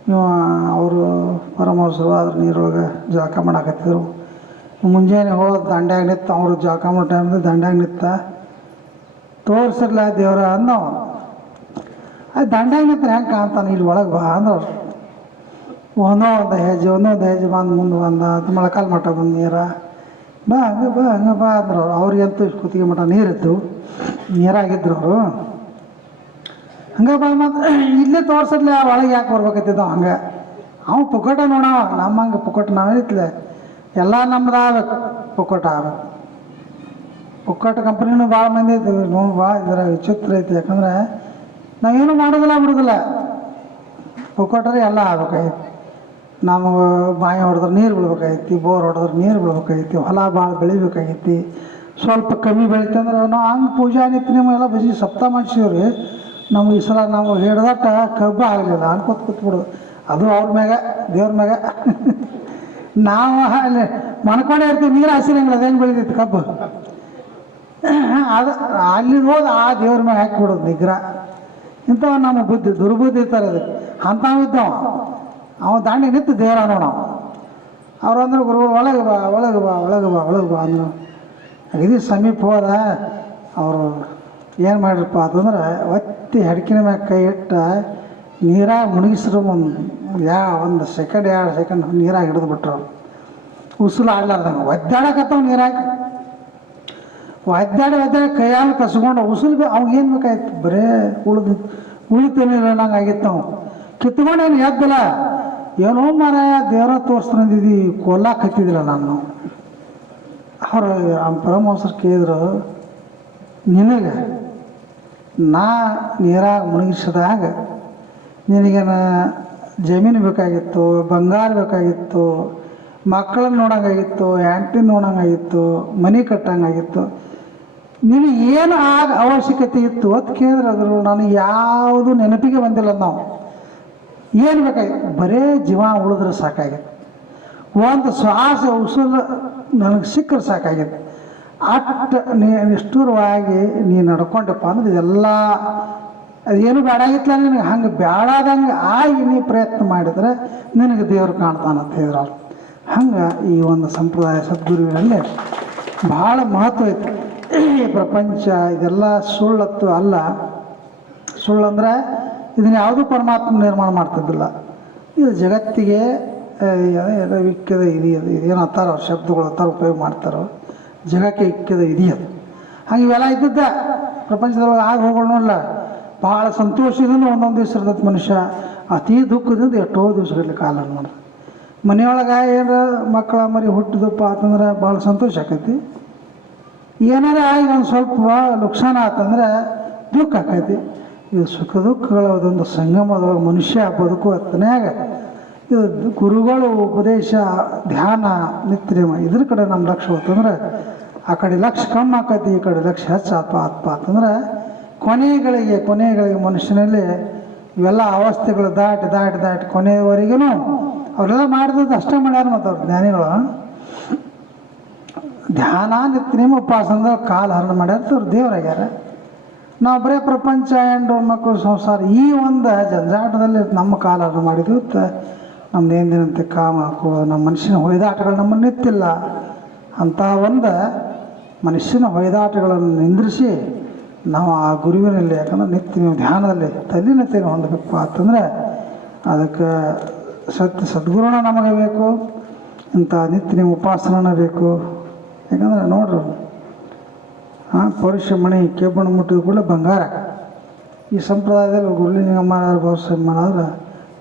ಇವ ಅವರು ಪರಮಹಂಸರು ಅದ್ರ ನೀರೊಳಗೆ ಜಳಕ ಮಾಡಾಕತ್ತಿದ್ರು. ಮುಂಜಾನೆ ಹೋದ ದಂಡ್ಯಾಗ ನಿತ್ತ, ಅವರು ಜಳಕ ಮಾಡೋ ಟೈಮ್ದಾಗ ದಂಡ್ಯಾಗ ನಿತ್ತ, ತೋರಿಸಿರ್ಲ ದೇವ್ರ ಅಂದವ. ಅದು ದಂಡ್ಯಾಗ ನಿಂತ್ರೆ ಹೆಂಗೆ ಕಾಣ್ತಾನೆ, ಇಲ್ಲಿ ಒಳಗೆ ಬಾ ಅಂದ್ರೆ ಒಂದೊಂದು ಹೆಜ್ಜೆ ಬಂದು ಮುಂದೆ ಬಂದ. ಅದು ಮೊಳಕಾಲು ಮಠ ಬಂದು ನೀರ ಬಾ ಹಂಗೆ ಬಾ ಅಂದ್ರೆ ಅವ್ರಿಗಂತೂ ಇಷ್ಟು ಕುತ್ತಿಗೆ ಮಠ ನೀರಿತ್ತು, ನೀರಾಗಿದ್ರು ಅವರು. ಹಂಗೆ ಬಾ ಮತ್ತು ಇಲ್ಲೇ ತೋರ್ಸದ್ಲೆ ಒಳಗೆ ಯಾಕೆ ಬರ್ಬೇಕತ್ತಿದ್ದವ. ಹಂಗೆ ಅವ್ನು ಪುಕ್ಕಟ ನೋಡವ, ನಮ್ಮಂಗೆ ಪುಕ್ಕಟ ನಾವೇನಿತ್ಲೆ ಎಲ್ಲ ನಮ್ದು ಆಗ್ಬೇಕು, ಪುಕ್ಕಟ ಆಗ್ಬೇಕು. ಪುಕ್ಕಟ ಕಂಪ್ನಿನೂ ಭಾಳ ಮಂದಿ ಐತಿ ನೋಡಿ, ಭಾಳ ಇದ್ರಾಗ ವಿಚಿತ್ರ ಐತಿ. ಯಾಕಂದ್ರೆ ನಾವೇನು ಮಾಡೋದಿಲ್ಲ ಬಿಡೋದಿಲ್ಲ, ಪುಕ್ಕಟರೆ ಎಲ್ಲ ಆಗ್ಬೇಕಾಗಿತ್ತು. ನಮಗೆ ಬಾಯಿ ಹೊಡೆದ್ರೆ ನೀರು ಬಿಡ್ಬೇಕಾಗೈತಿ, ಬೋರ್ ಹೊಡೆದ್ರೆ ನೀರು ಬಿಡ್ಬೇಕಾಗೈತಿ, ಹೊಲ ಭಾಳ ಬೆಳಿಬೇಕಾಗೈತಿ. ಸ್ವಲ್ಪ ಕಮ್ಮಿ ಬೆಳಿತಂದ್ರೆ ನಾವು ಹಂಗೆ ಪೂಜಾ ನಿತ್ಯ ಎಲ್ಲ ಬಸಿ ಸಪ್ತ ಮಾಡಿಸಿವ್ರಿ. ನಮ್ಗೆ ಈ ಸಲ ನಾವು ಹಿಡ್ದಟ್ಟ ಕಬ್ಬು ಆಗಲಿಲ್ಲ ಅನ್ಕೋತ ಕೂತ್ಬಿಡೋದು. ಅದು ಅವ್ರ ಮ್ಯಾಗ, ದೇವ್ರ ಮ್ಯಾಗ. ನಾವು ಅಲ್ಲಿ ಮನ್ಕೊಂಡೇ ಇರ್ತೀವಿ, ನೀರು ಹಾಸಿರಂಗಿಲ್ಲ, ಅದು ಹೆಂಗೆ ಬೆಳಿತೈತಿ ಕಬ್ಬು. ಅದು ಅಲ್ಲಿ ಹೋದ ಆ ದೇವ್ರ ಮ್ಯಾಗ ಹಾಕಿಬಿಡೋದು ನಿಗ್ರಹ. ಇಂಥವ ನಮ್ಮ ಬುದ್ಧಿ ದುರ್ಬುದ್ಧಿ ಇರ್ತಾರೆ ಅದಕ್ಕೆ. ಅಂಥವಿದ್ದವ ಅವ ದಾಂಡಿ ನಿಂತು ದೇವರ ನೋಡ. ಅವ್ರು ಅಂದ್ರೆ ಗುರುಗಳು ಒಳಗೆ ಬಾ ಒಳಗೆ ಬಾ ಒಳಗೆ ಬಾ ಒಳಗೆ ಬಾ ಅಂದರು. ಇದು ಸಮೀಪ ಹೋದ. ಅವರು ಏನು ಮಾಡಿರಪ್ಪ ಅಂತಂದ್ರೆ ಒತ್ತಿ ಹೆಡ್ಕಿನ ಮ್ಯಾಗ ಕೈ ಇಟ್ಟು ನೀರಾಗ ಮುಳುಗಿಸ್ರು. ಒಂದು ಸೆಕೆಂಡ್ 2 ಸೆಕೆಂಡ್ ನೀರಾಗಿ ಹಿಡಿದು ಬಿಟ್ರು. ಅವ್ರು ಉಸುಲು ಆಡ್ಲಾರ್ದಂಗೆ ಒದ್ದಾಡಕತ್ತವ ನೀರಾಗ. ಒದ್ದಾಡಿ ಕೈಯಾಲು ಕಸ್ಕೊಂಡು ಉಸುಲು ಅವ್ಗೆ ಏನು ಬೇಕಾಯ್ತು, ಬರೇ ಉಳಿತೇನಿಲ್ಲ ನಂಗೆ ಆಗಿತ್ತು. ನಾವು ಕಿತ್ಕೊಂಡೇನು ಎದ್ದಲ್ಲ, ಏನೋ ಮಾರಾಯ ದೇವರ ತೋರಿಸ್ತಿದ್ದಿ ಕೊಲ್ಲಾಕ ಹತ್ತಿದ್ದಿಲ್ಲ ನಾನು. ಅವ್ರು ಪರಮಹಂಸರು ಕೇಳಿದ್ರು, ನಿನಗೆ ನಾ ನೀರಾಗ ಮುಳುಗಿಸಿದಾಗ ನಿನಗೇನು ಜಮೀನು ಬೇಕಾಗಿತ್ತು, ಬಂಗಾರ ಬೇಕಾಗಿತ್ತು, ಮಕ್ಕಳನ್ನ ನೋಡೋಂಗಾಗಿತ್ತು, ಹೆಂಡ್ತಿನ ನೋಡೋಂಗಾಗಿತ್ತು, ಮನೆ ಕಟ್ಟಂಗಾಗಿತ್ತು, ನಿನಗೆ ಏನು ಆಗ ಅವಶ್ಯಕತೆ ಇತ್ತು ಅಂತ ಕೇಳಿದ್ರೆ ಅದ್ರ ನನಗೆ ಯಾವುದು ನೆನಪಿಗೆ ಬಂದಿಲ್ಲ. ನಾವು ಏನು ಬೇಕಾಗಿತ್ತು, ಬರೇ ಜೀವ ಉಳಿದ್ರೆ ಸಾಕಾಗಿತ್ತು, ಒಂದು ಶ್ವಾಸ ಉಸಿರು ನನಗೆ ಸಿಕ್ಕರೆ ಸಾಕಾಗಿತ್ತು. ಅಷ್ಟು ನಿಷ್ಠುರವಾಗಿ ನೀ ನಡ್ಕೊಂಡಪ್ಪ ಅಂದ್ರೆ ಇದೆಲ್ಲ ಅದೇನು ಬೇಡಾಗಿತ್ತಲ್ಲ ನಿನಗೆ. ಹಂಗೆ ಬೇಡಾದಂಗೆ ಆಗಿ ನೀ ಪ್ರಯತ್ನ ಮಾಡಿದ್ರೆ ನಿನಗೆ ದೇವ್ರು ಕಾಣ್ತಾನಂತ ಹೇಳಿದ್ರು. ಹಂಗೆ ಈ ಒಂದು ಸಂಪ್ರದಾಯ ಸದ್ಗುರುಗಳಲ್ಲಿ ಭಾಳ ಮಹತ್ವ ಐತಿ. ಈ ಪ್ರಪಂಚ ಇದೆಲ್ಲ ಸುಳ್ಳತ್ತು ಅಲ್ಲ. ಸುಳ್ಳಂದ್ರೆ ಇದನ್ನು ಯಾವುದೂ ಪರಮಾತ್ಮ ನಿರ್ಮಾಣ ಮಾಡ್ತಿದ್ದಿಲ್ಲ. ಇದು ಜಗತ್ತಿಗೆ ಇಕ್ಕಿದ ಇದೆಯದು. ಇದೇನು ಹತ್ತಾರ ಅವ್ರ ಶಬ್ದಗಳು ಹತ್ತಾರು ಉಪಯೋಗ ಮಾಡ್ತಾರೋ, ಜಗಕ್ಕೆ ಇಕ್ಕಿದ ಇದೆಯದು. ಹಂಗೆ ಇವೆಲ್ಲ ಇದ್ದದ್ದ ಪ್ರಪಂಚದೊಳಗೆ ಆಗ ಹೋಗೋಣಲ್ಲ. ಭಾಳ ಸಂತೋಷದಿಂದ ಒಂದೊಂದು ದಿವಸ ಇರ್ತೈತೆ ಮನುಷ್ಯ. ಅತೀ ದುಃಖದಿಂದ ಎಷ್ಟೋ ದಿವಸಗಳಲ್ಲಿ ಕಾಲ ಮಾಡಿ ಮನೆಯೊಳಗೆ ಏನಾರ ಮಕ್ಕಳ ಮರಿ ಹುಟ್ಟಿದಪ್ಪ ಅಂತಂದ್ರೆ ಭಾಳ ಸಂತೋಷ ಆಕೈತಿ. ಏನಾರ ಆಗಿ ಒಂದು ಸ್ವಲ್ಪ ನುಕ್ಸಾನ ಆತಂದ್ರೆ ದುಃಖ ಆಕೈತಿ. ಇದು ಸುಖ ದುಃಖಗಳ ಒಂದು ಸಂಗಮದೊಳಗೆ ಮನುಷ್ಯ ಬದುಕು ಹೊತ್ತನ್ಯಾಗ ಇದು ಗುರುಗಳು ಉಪದೇಶ, ಧ್ಯಾನ, ನಿತ್ಯಮ ಇದ್ರ ಕಡೆ ನಮ್ಮ ಲಕ್ಷ್ಯ ಹೋತಂದ್ರೆ ಆ ಕಡೆ ಲಕ್ಷ್ಯ ಕಮ್ಮಿ ಆಕೈತಿ, ಈ ಕಡೆ ಲಕ್ಷ್ಯ ಹೆಚ್ಚಾತ್ಪ ಅಂತಂದ್ರೆ ಕೊನೆಗಳಿಗೆ ಮನುಷ್ಯನಲ್ಲಿ ಇವೆಲ್ಲ ಅವಸ್ಥೆಗಳು ದಾಟಿ ಕೊನೆಯವರೆಗೂ ಅವರೆಲ್ಲ ಮಾಡಿದದ್ದು ಅಷ್ಟೇ ಮಾಡ್ಯಾರ. ಮತ್ತು ಅವ್ರು ಜ್ಞಾನಿಗಳು ಧ್ಯಾನ ನಿತ್ಯಮ ಉಪಾಸನದಲ್ಲಿ ಕಾಲ ಹರಣ ಮಾಡ್ಯಾರ, ದೇವರಾಗ್ಯಾರ. ನಾವು ಬರೀ ಪ್ರಪಂಚ ಹೆಂಡು ಮಕ್ಕಳು ಸಂಸಾರ ಈ ಒಂದು ಜಂಜಾಟದಲ್ಲಿ ನಮ್ಮ ಕಾಲ ಹರಣ ಮಾಡಿದ್ವಿ. ನಮ್ದು ಏನಿನಂತೆ ಕಾಮ ನಮ್ಮ ಮನುಷ್ಯನ ಹೊಯ್ದಾಟಗಳು ನಮ್ಮನ್ನು ನಿಂತಿಲ್ಲ. ಅಂಥ ಒಂದು ಮನುಷ್ಯನ ಹೊಯ್ದಾಟಗಳನ್ನು ನಿಂದ್ರಿಸಿ ನಾವು ಆ ಗುರುವಿನಲ್ಲಿ, ಯಾಕಂದ್ರೆ ನಿತ್ಯ ನೀವು ಧ್ಯಾನದಲ್ಲಿ ತಲ್ಲಿನತೆಯನ್ನು ಹೊಂದಬೇಕು ಅಂತಂದರೆ ಅದಕ್ಕೆ ಸದ್ಗುರುಣ ನಮಗೆ ಬೇಕು. ಇಂಥ ನಿತ್ಯ ನೀವು ಉಪಾಸನ ಬೇಕು. ಯಾಕಂದರೆ ನೋಡ್ರಿ, ಪೌರುಷ ಮಣಿ ಕೆಬ್ಬಣ ಮುಟ್ಟಿದ ಕೂಡ ಬಂಗಾರ. ಈ ಸಂಪ್ರದಾಯದಲ್ಲಿ ಗುರುಲಿಂಗಮ್ಮ ಭಾವಸಮ್ಮನಾದ್ರೆ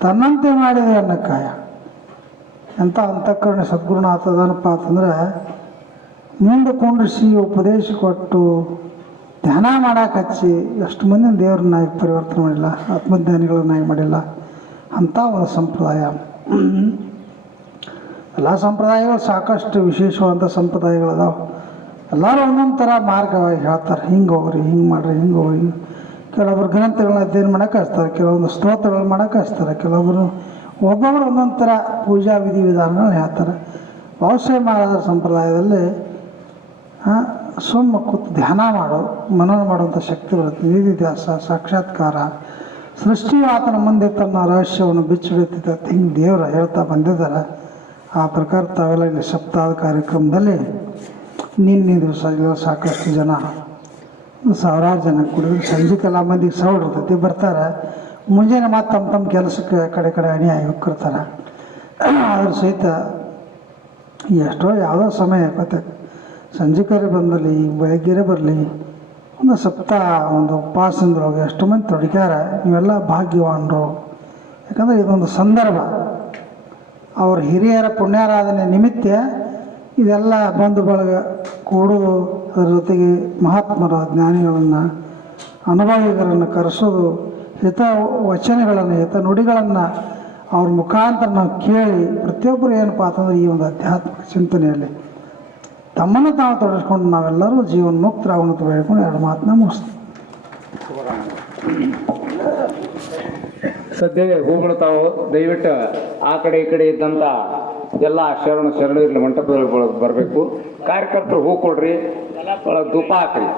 ತನ್ನಂತೆ ಮಾಡಿದೆ ಅನ್ನಕ್ಕಾಯ ಎಂಥ ಅಂತಃಕರಣ ಸದ್ಗುರುಣ ಆಗ್ತದನಪ್ಪ ಅಂತಂದ್ರೆ ಮುಂದೆ ಕುಂಡ್ರಿಸಿ ಉಪದೇಶ ಕೊಟ್ಟು ಧ್ಯಾನ ಮಾಡಕ್ಕೆ ಹಚ್ಚಿ ಎಷ್ಟು ಮಂದಿ ದೇವ್ರನ್ನ ಪರಿವರ್ತನೆ ಮಾಡಿಲ್ಲ, ಆತ್ಮಜ್ಞಾನಿಗಳನ್ನ ಮಾಡಿಲ್ಲ. ಅಂಥ ಒಂದು ಸಂಪ್ರದಾಯ. ಎಲ್ಲ ಸಂಪ್ರದಾಯಗಳು ಸಾಕಷ್ಟು ವಿಶೇಷವಾದಂಥ ಸಂಪ್ರದಾಯಗಳದಾವೆ. ಎಲ್ಲರೂ ಒಂದೊಂದು ಥರ ಮಾರ್ಗವಾಗಿ ಹೇಳ್ತಾರೆ, ಹಿಂಗೆ ಹೋಗ್ರಿ, ಹಿಂಗೆ ಮಾಡಿರಿ, ಹಿಂಗೆ ಹೋಗ್ರಿ. ಕೆಲವೊಬ್ರು ಗ್ರಂಥಗಳನ್ನ ಅಧ್ಯಯನ ಮಾಡೋಕೆ ಹಚ್ತಾರೆ, ಕೆಲವೊಂದು ಸ್ತೋತ್ರಗಳು ಮಾಡೋಕೆ ಹಚ್ತಾರೆ, ಕೆಲವೊಬ್ಬರು ಒಬ್ಬೊಬ್ಬರು ಒಂದೊಂದು ಥರ ಪೂಜಾ ವಿಧಿವಿಧಾನಗಳು ಹೇಳ್ತಾರೆ. ಬಹುಶಃ ಮಹಾರಾಜರ ಸಂಪ್ರದಾಯದಲ್ಲಿ ಸುಮ್ಮ ಕೂತು ಧ್ಯಾನ ಮಾಡೋ, ಮನನ ಮಾಡುವಂಥ ಶಕ್ತಿ ಬರುತ್ತೆ. ನಿಧಿಧ್ಯಾಸ, ಸಾಕ್ಷಾತ್ಕಾರ, ಸೃಷ್ಟಿಯು ಆತನ ಮುಂದೆ ತನ್ನ ರಹಸ್ಯವನ್ನು ಬಿಚ್ಚಿಡುತ್ತಿದ್ದ ಹಿಂಗೆ ದೇವರು ಹೇಳ್ತಾ ಬಂದಿದ್ದಾರೆ. ಆ ಪ್ರಕಾರ ತಾವೆಲ್ಲ ಇಲ್ಲಿ ಸಪ್ತಾಹ ಕಾರ್ಯಕ್ರಮದಲ್ಲಿ ನಿನ್ನೆ ದಿವಸ ಇಲ್ಲ ಸಾಕಷ್ಟು ಜನ ಸಾವಿರಾರು ಜನ ಕುಡಿದು ಸಂಜೆಗೆಲ್ಲ ಮಂದಿಗೆ ಸೌಡ್ ಇರ್ತೈತಿ ಬರ್ತಾರೆ. ಮುಂಜಾನೆ ಮತ್ತು ತಮ್ಮ ತಮ್ಮ ಕೆಲಸಕ್ಕೆ ಕಡೆ ಕಡೆ ಅಣಿ ಆಗಿ ಹೋಗ್ತಿರ್ತಾರೆ. ಅದ್ರ ಸಹಿತ ಎಷ್ಟೋ ಯಾವುದೋ ಸಮಯ ಮತ್ತೆ ಸಂಜೆಕರೆ ಬಂದಲ್ಲಿ ಬೆಳಗ್ಗೆರೆ ಬರಲಿ ಒಂದು ಸಪ್ತಾಹ ಒಂದು ಉಪವಾಸಂದ್ರೊಳಗೆ ಎಷ್ಟು ಮಂದಿ ತೊಡಗ್ಯಾರ. ನೀವೆಲ್ಲ ಭಾಗ್ಯವಾನರು. ಯಾಕಂದರೆ ಇದೊಂದು ಸಂದರ್ಭ. ಅವ್ರ ಹಿರಿಯರ ಪುಣ್ಯಾರಾಧನೆ ನಿಮಿತ್ತ ಇದೆಲ್ಲ ಬಂಧು ಬಳಗ ಕೂಡೋದು, ಅದರ ಜೊತೆಗೆ ಮಹಾತ್ಮರ ಜ್ಞಾನಿಗಳನ್ನು ಅನುಭವಿಗರನ್ನು ಕರೆಸೋದು, ಹಿತ ವಚನಗಳನ್ನು ಹಿತ ನುಡಿಗಳನ್ನು ಅವ್ರ ಮುಖಾಂತರ ನಾವು ಕೇಳಿ ಪ್ರತಿಯೊಬ್ಬರು ಏನಪ್ಪ ಅಂತಂದ್ರೆ ಈ ಒಂದು ಆಧ್ಯಾತ್ಮಿಕ ಚಿಂತನೆಯಲ್ಲಿ ತಮ್ಮನ್ನು ತಾವು ತೊಡಗಿಸ್ಕೊಂಡು ನಾವೆಲ್ಲರೂ ಜೀವನ ಮುಕ್ತರಾಗೋಣ ಬೇಡ್ಕೊಂಡು ಎರಡು ಮಾತನ್ನ ಮುಗಿಸ್ತೀವಿ. ಸದ್ಯ ಹೂಗಳು ತಾವು ದಯವಿಟ್ಟು ಆ ಕಡೆ ಈ ಕಡೆ ಇದ್ದಂಥ ಎಲ್ಲ ಶರಣ ಇರಲಿ ಮಂಟಪದಲ್ಲಿ ಬರಬೇಕು. ಕಾರ್ಯಕರ್ತರು ಹೂ ಕೊಡ್ರಿ, ಒಳಗೆ ಧೂಪ ಹಾಕ್ರಿ.